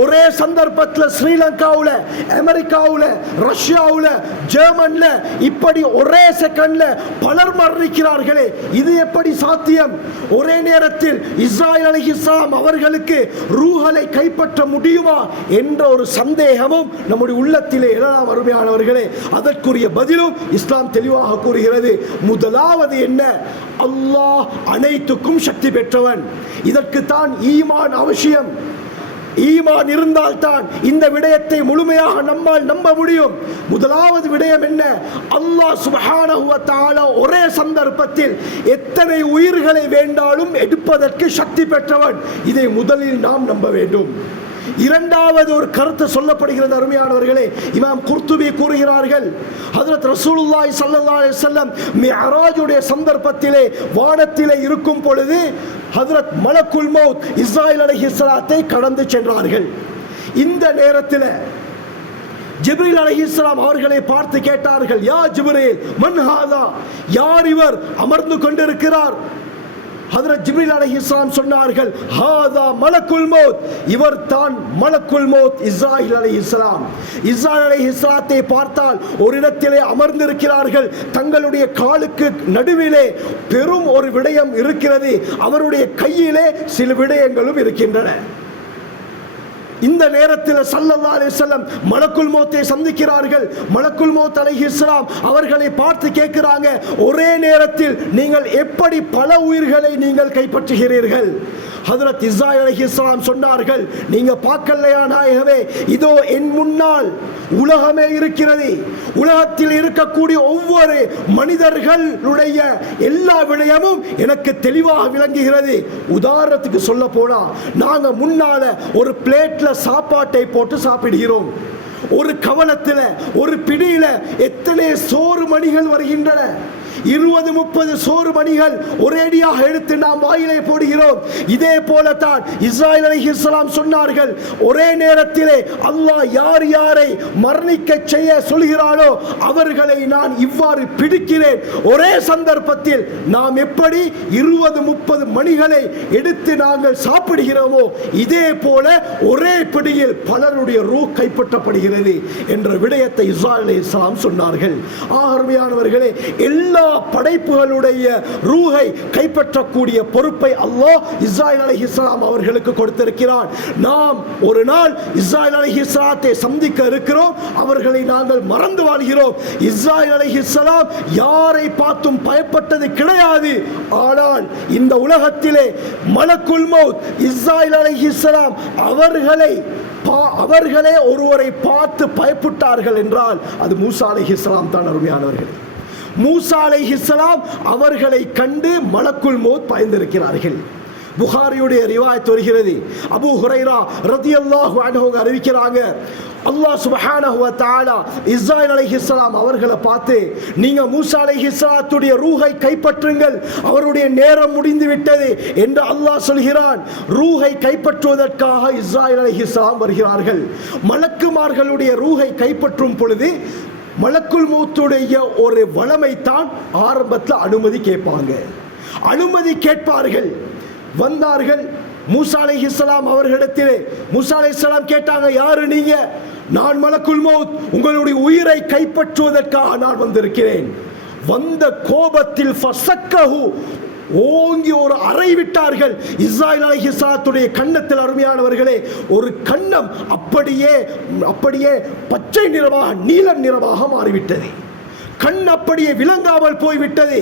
ஒரே சந்தர்ப்பத்தில் ஸ்ரீலங்காவுல, அமெரிக்காவுல, ரஷ்யாவுல, ஜெர்மன்ல இப்படி ஒரே செகண்ட்ல பலர் மரணிக்கிறார்களே, இது எப்படி சாத்தியம்? ஒரே நேரத்தில் இஸ்ராயீல் அலைஹிஸ்ஸலாம் அவர்களுக்கு ரூஹலை கைப்பற்ற முடியுமா என்ற ஒரு சந்தேகமும் நம்முடைய உள்ளத்திலே எழலாம். அருமையானவர்களே, அதற்குரிய பதிலும் இஸ்லாம் தெளிவாக கூறுகிறது. முதலாவது என்ன? அல்லாஹ் அனைத்துக்கும் சக்தி பெற்றவன். இதற்குத்தான் ஈமான் அவசியம். ஈமான் இருந்தால்தான் இந்த விடயத்தை முழுமையாக நம்மால் நம்ப முடியும். முதலாவது விடயம் என்ன? அல்லாஹ் சுப்ஹானஹு வ தஆலா ஒரே சந்தர்ப்பத்தில் எத்தனை உயிர்களை வேண்டாலும் எடுப்பதற்கு சக்தி பெற்றவன். இதை முதலில் நாம் நம்ப வேண்டும். இரண்டாவது ஒரு கருத்து சொல்லப்படுகிறது. அருமையானவர்களே, இமாம் குர்துபி கூறுகிறார்கள், ஹஜ்ரத் ரசூலுல்லாஹி ஸல்லல்லாஹு அலைஹி வஸல்லம் மிஅராஜுடைய சந்தர்ப்பத்திலே வானத்திலே இருக்கும் பொழுது ஹஜ்ரத் மலக்குல் மௌத் இஸ்ராயீல் அலைஹிஸ்ஸலாத்தை கடந்து சென்றார்கள். இந்த நேரத்தில் ஜிப்ரீல் அலைஹிஸ்ஸலாம் அவர்களை பார்த்து கேட்டார்கள், யா ஜிப்ரீல், மன் ஹாதா, யார் இவர் அமர்ந்து கொண்டிருக்கிறார்? ஹஜ்ரத் ஜிப்ரீல் அலைஹிஸ்ஸலாம் சொன்னார்கள், ஹாதா மலக்குல் மௌத், இவர் தான் மலக்குல் மௌத் இஸ்ராயீல் அலைஹிஸ்ஸலாம். இஸ்ராயீல் அலைஹிஸ்ஸலாத்தை பார்த்தால் ஒரு இடத்திலே அமர்ந்திருக்கிறார்கள். தங்களுடைய காலுக்கு நடுவிலே பெரும் ஒரு விடயம் இருக்கிறது. அவருடைய கையிலே சில விடயங்களும் இருக்கின்றன. இந்த நேரத்தில் ஸல்லல்லாஹு அலைஹி வஸல்லம் மலக்குல் மௌத்தை சந்திக்கிறார்கள். மலக்குல் மௌத் அலைஹிஸ்ஸலாம் அவர்களை பார்த்து கேட்கிறாங்க, ஒரே நேரத்தில் நீங்கள் எப்படி பல உயிர்களை நீங்கள் கைப்பற்றுகிறீர்கள்? ஹஜ்ரத் இஸ்ராயீல் அலைஹிஸ்ஸலாம் சொன்னார்கள், நீங்க பார்க்கலையா நாயகமே, இதோ என் முன்னால் உலகமே இருக்கிறது. உலகத்தில் இருக்கக்கூடிய ஒவ்வொரு மனிதர்களுடைய எல்லா விடயமும் எனக்கு தெளிவாக விளங்குகிறது. உதாரணத்துக்கு சொல்ல போனா, நாங்க முன்னால ஒரு பிளேட்ல சாப்பாட்டை போட்டு சாப்பிடுகிறோம். ஒரு கவனத்தில், ஒரு பிடியில எத்தனை சோறு மணிகள் வருகின்றன. 20-30 சோறு மணிகள் ஒரேடியாக எடுத்து நாம் வாயிலே போடுகிறோம். இதே போலத்தான் இஸ்ராயீல் அலைஹிஸ்ஸலாம் சொன்னார்கள், ஒரே நேரத்திலே அல்லாஹ் யார் யாரை மரணிக்க செய்ய சொல்கிறானோ அவர்களை நான் இவ்வாறு பிடிக்கிறேன். ஒரே சந்தர்ப்பத்தில் நாம் எப்படி 20-30 மணிகளை எடுத்து நாங்கள் சாப்பிடுகிறோமோ, இதே போல ஒரே பிடியில் பலருடைய ரூஹ் கைப்பற்றப்படுகிறது என்ற விடயத்தை இஸ்ராயீல் அலைஹிஸ்ஸலாம் சொன்னார்கள். அருமையானவர்களே, எல்லா படைப்புகளுடைய ரூஹை கைப்பற்றக்கூடிய பொறுப்பை அல்லாஹ் இஸ்ராயில் அலைஹிஸ்ஸலாம் அவர்களுக்கு கொடுத்திருக்கிறான். நாம் ஒரு நாள் இஸ்ராயில் அலைஹிஸ்ஸலாத்தை சந்திக்க இருக்கிறோம். அவர்களை நாங்கள் மறந்து வாழ்கிறோம். இஸ்ராயில் அலைஹிஸ்ஸலாம் யாரை பார்த்தும் பயப்பட்டது கிடையாது. ஆனால் இந்த உலகத்திலே மலக்குல் மௌத் இஸ்ராயில் அலைஹிஸ்ஸலாம் அவர்களே ஒருவரை பார்த்து பயப்பட்டார்கள் என்றால் அது மூசா அலைஹிஸ்ஸலாம் தான். அருமையானவர்களே, மூசா அலைஹிஸ்ஸலாம் அவர்களை கண்டு மலக்குல் மௌத் பயந்திருக்கிறார்கள். புகாரியுடைய ரிவாயத் வருகிறது. அபூ ஹுரைரா ரலியல்லாஹு அன்ஹு அறிவிக்கிறாங்க, அல்லாஹ் சுப்ஹானஹு வ தஆலா இஸ்ராயில் அலைஹிஸ்ஸலாம் அவர்களை பார்த்து, நீங்க மூசா அலைஹிஸ்ஸலாத்துடைய ரூஹை கைப்பற்றுங்கள், அவருடைய நேரம் முடிந்து விட்டது என்று அல்லாஹ் சொல்கிறான். ரூஹை கைப்பற்றுவதற்காக இஸ்ராயில் அலைஹிஸ்ஸலாம் வருகிறார்கள். மலக்குமார்களுடைய ரூஹை கைப்பற்றும் பொழுது மலக்குல் மௌத்துடைய ஒரு வளமைத்தான் ஆரம்பத்தில் அனுமதி கேட்பாங்க. அனுமதி கேட்பார்கள். வந்தார்கள் மூசா அலைஹிஸ்ஸலாம் அவர்களிடத்திலே. மூசா அலைஹிஸ்ஸலாம் கேட்டாங்க, யாரு நீங்க? நான் மலக்குல் மௌத், உங்களுடைய உயிரை கைப்பற்றுவதற்காக நான் வந்திருக்கிறேன். வந்த கோபத்தில் ஃபஸக்கஹு, ஓங்கி ஒரு அறை விட்டார்கள் இஸ்ராயில் அலைஹிஸ்ஸலாத்துடைய கன்னத்தில். அருமையானவர்களே, ஒரு கன்னம் அப்படியே பச்சை நிறமாக நீல நிறமாக மாறிவிட்டது. கண் அப்படியே விளங்காமல் போய்விட்டது.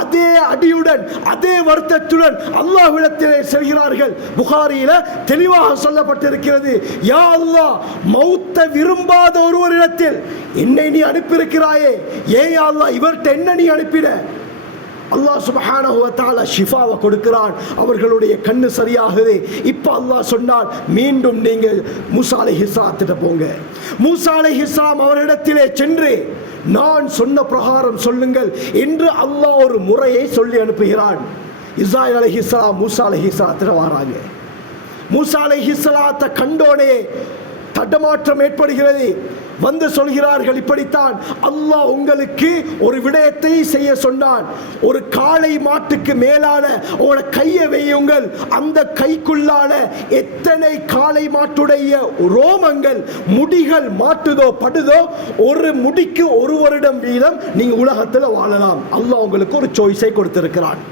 அதே அடியுடன் அதே வருத்தத்துடன் அல்லாஹ்விடத்திலே செல்கிறார்கள். புகாரியில தெளிவாக சொல்லப்பட்டிருக்கிறது, யா அல்லாஹ், மௌத்தை விரும்பாத ஒருவரிடத்தில் என்னை நீ அனுப்பியிருக்கிறாயே, ஏன் யா அல்லாஹ் இவர்கிட்ட என்ன நீ அனுப்பிட? அல்லாஹ் சுப்ஹானஹு வ தஆலா ஷிஃபாவை கொடுக்கிறான். அவர்களுடைய கண்ணு சரியாகுது. இப்போ அல்லாஹ் சொன்னான், மீண்டும் நீங்கள் மூசா அலைஹிஸ்ஸலாத்திட்ட போங்க. மூசா அலைஹிஸ்ஸலாம் அவரிடத்திலே சென்று நான் சொன்ன பிரகாரம் சொல்லுங்கள் என்று அல்லாஹ் ஒரு முறையை சொல்லி அனுப்புகிறான். இஸ்ராயில் அலைஹிஸ்ஸலாம் மூசா அலைஹிஸ்ஸலாத்திட்ட வராங்க. மூசா அலைஹிஸ்ஸலாத்தை கண்டோனே தடமாற்றம் ஏற்படுகிறது. வந்து சொல்கிறார்கள், இப்படித்தான் அல்லாஹ் உங்களுக்கு ஒரு விடயத்தை செய்ய சொன்னான். ஒரு காளை மாட்டுக்கு மேலான ஒரு கையை வையுங்கள். அந்த கைக்குள்ளான எத்தனை காளை மாட்டுடைய ரோமங்கள் முடிகள் மாட்டுதோ படுதோ, ஒரு முடிக்கு ஒரு வருடம் வீதம் நீங்க உலகத்தில் வாழலாம். அல்லாஹ் உங்களுக்கு ஒரு சாய்ஸை கொடுத்திருக்கிறான்.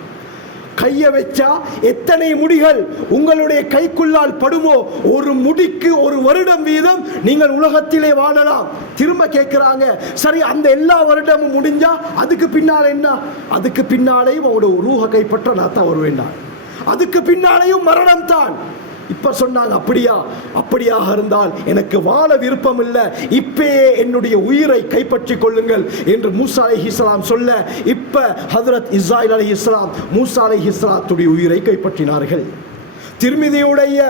கையை வச்சா எத்தனை முடிகள் உங்களுடைய கைக்குள்ளால் படுமோ, ஒரு முடிக்கு ஒரு வருடம் வீதம் நீங்கள் உலகத்திலே வாழலாம். திரும்ப கேட்கிறாங்க, சரி அந்த எல்லா வருடமும் முடிஞ்சா அதுக்கு பின்னால் என்ன? அதுக்கு பின்னாலேயும் அவங்களோட ரூஹ கைப்பற்ற நான் தான் வருவேன். அதுக்கு பின்னாலேயும் மரணம் தான். இப்ப சொன்னாங்க, அப்படியாக இருந்தால் எனக்கு வாழ விருப்பம் இல்லை, இப்பயே என்னுடைய உயிரை கைப்பற்றிக் கொள்ளுங்கள் என்று மூசா அலைஹிஸ்ஸலாம் சொல்ல, இப்ப ஹஜ்ரத் இஸ்ராயில் அலைஹிஸ்ஸலாம் மூசா அலைஹிஸ்ஸலாத்துடைய உயிரை கைப்பற்றினார்கள். திர்மிதியுடைய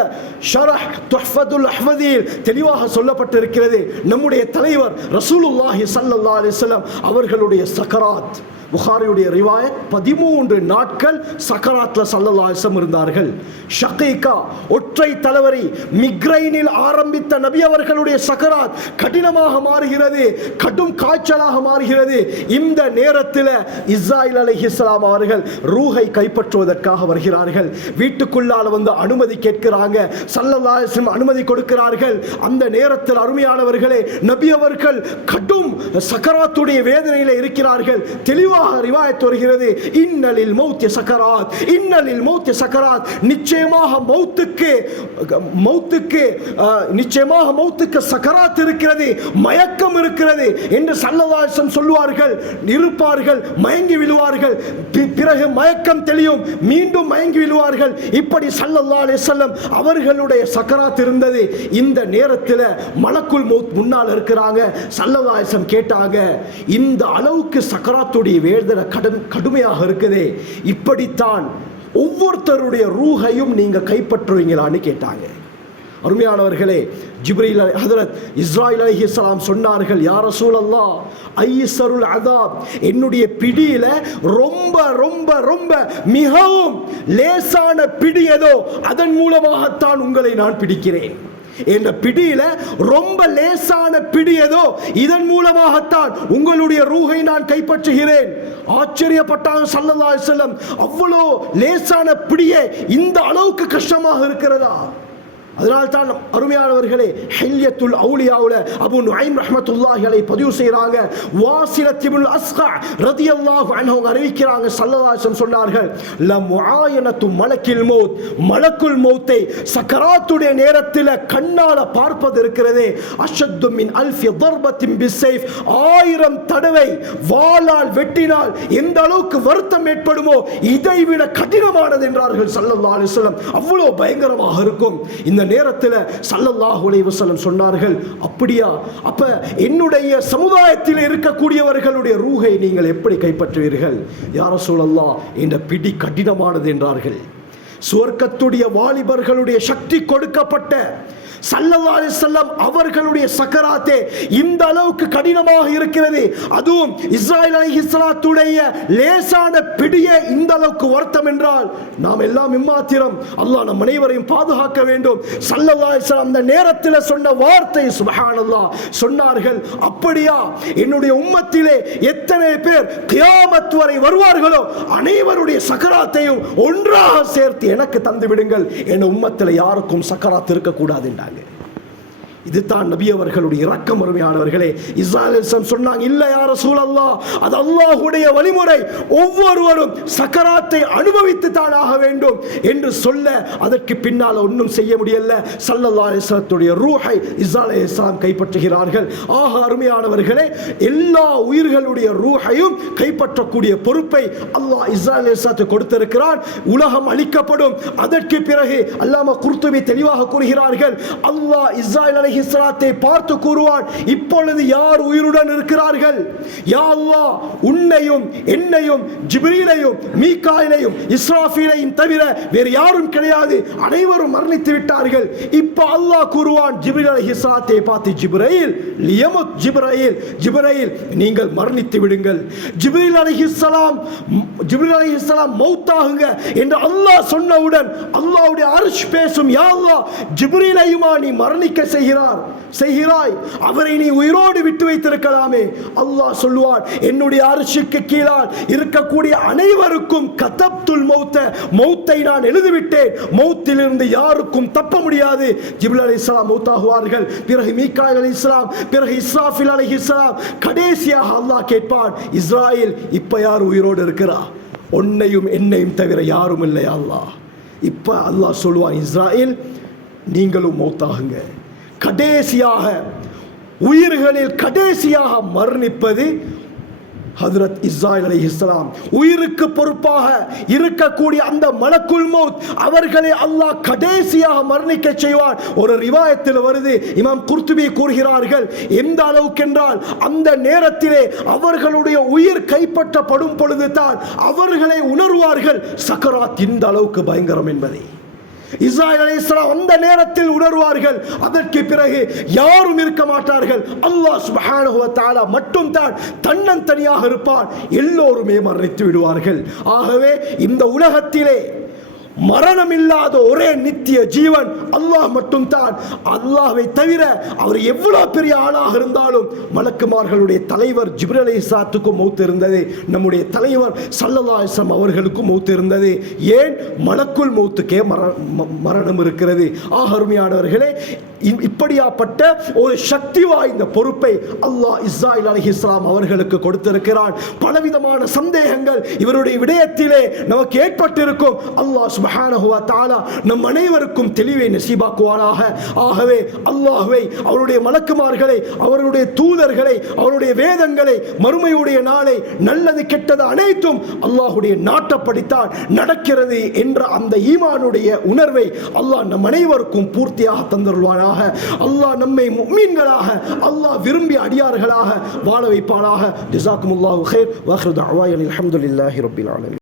ஷரஹ் துஹ்ஃபத்துல் அஹ்வதியில் தெளிவாக சொல்லப்பட்டிருக்கிறது, நம்முடைய தலைவர் ரசூலுல்லாஹி ஸல்லல்லாஹு அலைஹி வஸல்லம் அவர்களுடைய சக்கராத். புகாரியுடைய ரிவாயத் 13 நாட்கள் சக்கராத்ல ஸல்லல்லாஹு அலைஹி வஸல்லம் இருந்தார்கள். ஷகீகா ஒற்றை தலைவரி மிக்ரைனில் ஆரம்பித்த நபி அவர்களுடைய சக்கராத் கடினமாக மாறுகிறது, கடும் காய்ச்சலாக மாறுகிறது. இந்த நேரத்தில் இஸ்ராயில் அலைஹிஸ்ஸலாம் அவர்கள் ரூஹை கைப்பற்றுவதற்காக வருகிறார்கள். வீட்டுக்குள்ளால வந்து அனுமதி கேட்கிறாங்க. ஸல்லல்லாஹு அலைஹி வஸல்லம் அனுமதி கொடுக்கிறார்கள். அந்த நேரத்தில் அருமையானவர்களே, நபி அவர்கள் கடும் சக்கராத்துடைய வேதனையில இருக்கிறார்கள். தெளிவாக ரிவாயத் வருகிறது, இன்னலில் மௌத் சக்கராத், இன்னலில் மௌத் சக்கராத், நிச்சயமாக மௌத்துக்கு சக்கராத் இருக்கிறது, மயக்கம் இருக்கிறது என்று ஸல்லல்லாஹு அலைஹி வஸல்லம் சொல்வார்கள். இருப்பார்கள், மயங்கி விழுவார்கள், பிறகு மயக்கம் தெளியும், மீண்டும் மயங்கி விழுவார்கள். இப்படி ஸல்லல்லாஹு அலைஹி வஸல்லம் அவர்களுடைய சக்கராத் இருந்தது. இந்த நேரத்தில் மலக்குல் மௌத் முன்னால் இருக்கிறாங்க. ஸல்லல்லாஹு அலைஹி வஸல்லம் கேட்டாங்க, இந்த அளவுக்கு சக்கராத்துடைய வேதனை கடுமையாக இருக்குதே, இப்படித்தான் ஒவ்வொருத்தருடைய ரூஹையும் நீங்க கைப்பற்றுவீங்களான்னு கேட்டாங்க. அருமையானவர்களே, ஜிப்ரீல் ஹஜ்ரத் இஸ்ராயில் அலைஹிஸ்ஸலாம் சொன்னார்கள், யா ரசூலல்லாஹ், ஐஸருல் அதாப், என்னுடைய பிடியில ரொம்ப ரொம்ப ரொம்ப மிகவும் லேசான பிடி ஏதோ அதன் மூலமாகத்தான் உங்களை நான் பிடிக்கிறேன். என்ற பிடியில ரொம்ப லேசான பிடி ஏதோ இதன் மூலமாகத்தான் உங்களுடைய ரூஹை நான் கைப்பற்றுகிறேன். ஆச்சரியப்பட்டாங்க ஸல்லல்லாஹு அலைஹி வஸல்லம், அவ்வளோ லேசான பிடியே இந்த அளவுக்கு கஷ்டமாக இருக்கிறதா? அதனால் தான் அருமையானவர்களே, ஹில்யத்துல் அவுலியாவுல அபு நுஐம் ரஹ்மத்துல்லாஹி அலைஹி பதிவு செய்றாங்க, வாசிலத் இப்னு அஸ்கா ரலியல்லாஹு அன்ஹு அறிவிக்கிறாங்க, ஸல்லல்லாஹு அலைஹி வஸல்லம் சொன்னார்கள், ல முஆயனத்து மலக்கில் மௌத், மலக்குல் மௌத்தை சக்கராத்துடைய நேரத்தில் கண்ணால பார்ப்பது இருக்கிறதே, அஷத்து மின் அல்ஃபி தர்பத்தின் பிஸ்ஸைஃப், 1000 தடவை வாளால் வெட்டினால் எந்த அளவுக்கு வருத்தம் ஏற்படுமோ இதைவிட கடினமானது என்றார்கள் ஸல்லல்லாஹு அலைஹி வஸல்லம். அவ்வளவு பயங்கரமாக இருக்கும். இந்த நேரத்தில் ஸல்லல்லாஹு அலைஹி வஸல்லம் சொன்னார்கள், அப்படியா, அப்ப என்னுடைய சமுதாயத்தில் இருக்கக்கூடியவர்களுடைய ரூஹை நீங்கள் எப்படி கைப்பற்றுவீர்கள்? யா ரசூலல்லாஹ், இந்த பிடி கடினமானது என்றார்கள். சுவர்க்கத்துடைய வாலிபர்களுடைய சக்தி கொடுக்கப்பட்ட ஸல்லல்லாஹு அலைஹி வஸல்லம் அவர்களுடைய சக்கராத்தே இந்த அளவுக்கு கடினமாக இருக்கிறது. அதுவும் இஸ்ராயீல் அலைஹிஸ்ஸலாத்துடைய லேசான பிடியே இந்த அளவுக்கு வருத்தம் என்றால் நாம் எல்லாம் இம்மாத்திரம். அல்லாஹ் நம் அனைவரையும் பாதுகாக்க வேண்டும். ஸல்லல்லாஹு அலைஹி வஸல்லம் அந்த நேரத்தில் சொன்ன வார்த்தை சுப்ஹானல்லாஹ், சொன்னார்கள், அப்படியா, என்னுடைய உம்மத்திலே எத்தனை பேர் கியாமத் வரை வருவார்களோ அனைவருடைய சக்கராத்தையும் ஒன்றாக சேர்த்து எனக்கு தந்து விடுங்கள். என் உம்மத்தில் யாருக்கும் சக்கராத் இருக்கக்கூடாது என்றாங்க. இதுதான் நபி அவர்களுடைய இரக்கம். அருமையானவர்களே, இஸ்ராயேல் சொன்னாங்க, இல்ல யா ரசூலல்லாஹ், அது அல்லாஹ்வுடைய வழிமுறை, ஒவ்வொருவரும் சக்கராத்தை அனுபவித்து தான் ஆக வேண்டும் என்று சொல்ல அதற்கு பின்னால் ஒன்றும் செய்ய முடியல. ஸல்லல்லாஹு அலைஹி வஸல்லத்துடைய ரூஹை இஸ்ராயீல் அலைஹிஸ்ஸலாம் கைப்பற்றுகிறார்கள். ஆக அருமையானவர்களே, எல்லா உயிர்களுடைய ரூஹையும் கைப்பற்றக்கூடிய பொறுப்பை அல்லாஹ் இஸ்ராயீல் அலைஹிஸ்ஸலாத்துக்கு கொடுத்திருக்கிறான். உலகம் அழிக்கப்படும். அதற்கு பிறகு அல்லாமா குர்துபி தெளிவாக கூறுகிறார்கள், அல்லாஹ் இஸ்ராயீல் அலைஹிஸ்ஸலாத்தை பார்த்து கூறுவான், இப்பொழுது யார் உயிருடன் இருக்கிறார்கள்? யா அல்லாஹ், உன்னையும் என்னையும் ஜிப்ரீலையும் மீகாயிலையும் இஸ்ராஃபீலையும் தவிர வேறு யாரும் கிடையாது, அனைவரும் மரணித்து விட்டார்கள். இப்ப அல்லாஹ் கூறுவான் ஜிப்ரீல் அலைஹிஸ்ஸலாத்தை பார்த்து, ஜிப்ரீல் லியமுத், ஜிப்ரீல் நீங்கள் மரணித்து விடுங்கள். ஜிப்ரீல் அலைஹிஸ்ஸலாம் மௌத்தாகுங்க என்று அல்லாஹ் சொன்னவுடன் அல்லாஹ்வுடைய அர்ஷ் பேசும், யா அல்லாஹ், ஜிப்ரீலையுமா நீ மரணிக்க செய்கிறாய்? அவரை நீ உயிரோடு விட்டு வைத்திருக்கலாமே. அல்லாஹ் சொல்லுவான், என்னுடைய அர்ஷுக்கு கீழால் இருக்கக்கூடிய அனைவருக்கும் கதப்துல் மௌத்தை நான் எழுதிவிட்டேன். மௌத்திலிருந்து யாருக்கும் தப்ப முடியாது. ஜிப்ரீல் அலைஹிஸ்ஸலாம் மௌத்தாகுவார்கள். பிறகு மீகாயில் அலைஹிஸ்ஸலாம், பிறகு இஸ்ராஃபீல் அலைஹிஸ்ஸலாம். கடைசியாக அல்லாஹ் கேட்பான், இஸ்ராயீல், இப்ப யார் உயிரோடு இருக்கிறா? உன்னையும் என்னையும் தவிர யாரும் இல்லை அல்லாஹ். இப்ப அல்லாஹ் சொல்லுவான், இஸ்ராயீல் நீங்களும் மௌத்தாகுங்க. கடைசியாக உயிர்களில் கடைசியாக மரணிப்பது ஹஜ்ரத் இஸ்ராயீல் அலைஹிஸ்ஸலாம். உயிருக்கு பொறுப்பாக இருக்கக்கூடிய அந்த மலக்குல் மௌத் அவர்களை அல்லாஹ் கடைசியாக மரணிக்க செய்வான். ஒரு ரிவாயத்தில் வருது, இமாம் குர்துபி கூறுகிறார்கள், எந்த அளவுக்கு என்றால் அந்த நேரத்திலே அவர்களுடைய உயிர் கைப்பற்றப்படும் பொழுது தான் அவர்களை உணர்வார்கள் சக்கராத் இந்த அளவுக்கு பயங்கரம் என்பதை. இஸ்ராயீல் அலைஹிஸ்ஸலாம் அந்த நேரத்தில் உணர்வார்கள். அதற்கு பிறகு யாரும் இருக்க மாட்டார்கள். அல்லாஹ் சுப்ஹானஹு வ தஆலா மட்டும் தான் தன்னந்தனியாக இருப்பான். எல்லோருமே மரணித்து விடுவார்கள். ஆகவே இந்த உலகத்திலே மரணம் இல்லாத ஒரே நித்திய ஜீவன் அல்லாஹ் மட்டும் தான். அல்லாஹ்வை தவிர அவர் எவ்வளவு பெரிய ஆளாக இருந்தாலும், மலக்குமார்களுடைய தலைவர் ஜிப்ரீல் அலைஹிஸ்ஸலாத்துக்கும் மௌத் இருந்தது, நம்முடைய தலைவர் ஸல்லல்லாஹு அலைஹி வஸல்லம் அவர்களுக்கும் மௌத் இருந்தது. ஏன்? மலக்குல் மௌத்துக்கே மரணம் இருக்கிறது. அருமையானவர்களே, இப்படியாப்பட்ட ஒரு சக்தி வாய்ந்த பொறுப்பை அல்லாஹ் இஸ்ராயீல் அலைஹிஸ்ஸலாம் அவர்களுக்கு கொடுத்திருக்கிறான். பலவிதமான சந்தேகங்கள் இவருடைய விடயத்திலே நமக்கு ஏற்பட்டிருக்கும். அல்லாஹ் சுப்ஹானஹு வ தஆலா நம் அனைவருக்கும் தெளிவை நசீபாக்குவானாக. ஆகவே அல்லாஹ்வை, அவருடைய மலக்குமார்களை, அவருடைய தூதர்களை, அவருடைய வேதங்களை, மறுமையுடைய நாளை, நல்லது கெட்டது அனைத்தும் அல்லாஹ்வுடைய நாட்டப்படித்தான் நடக்கிறது என்ற அந்த ஈமானுடைய உணர்வை அல்லாஹ் நம் அனைவருக்கும் பூர்த்தியாக தந்தருள்வானாக. அல்லாஹ் நம்மை முஃமின்களாக, அல்லாஹ் விரும்பிய அடியார்களாக வாழ வைப்பானாக. ஜஸாக்குமுல்லாஹு கைர். வ ஆகிரு தஅவானா அல்ஹம்துலில்லாஹி ரப்பில் ஆலமீன்.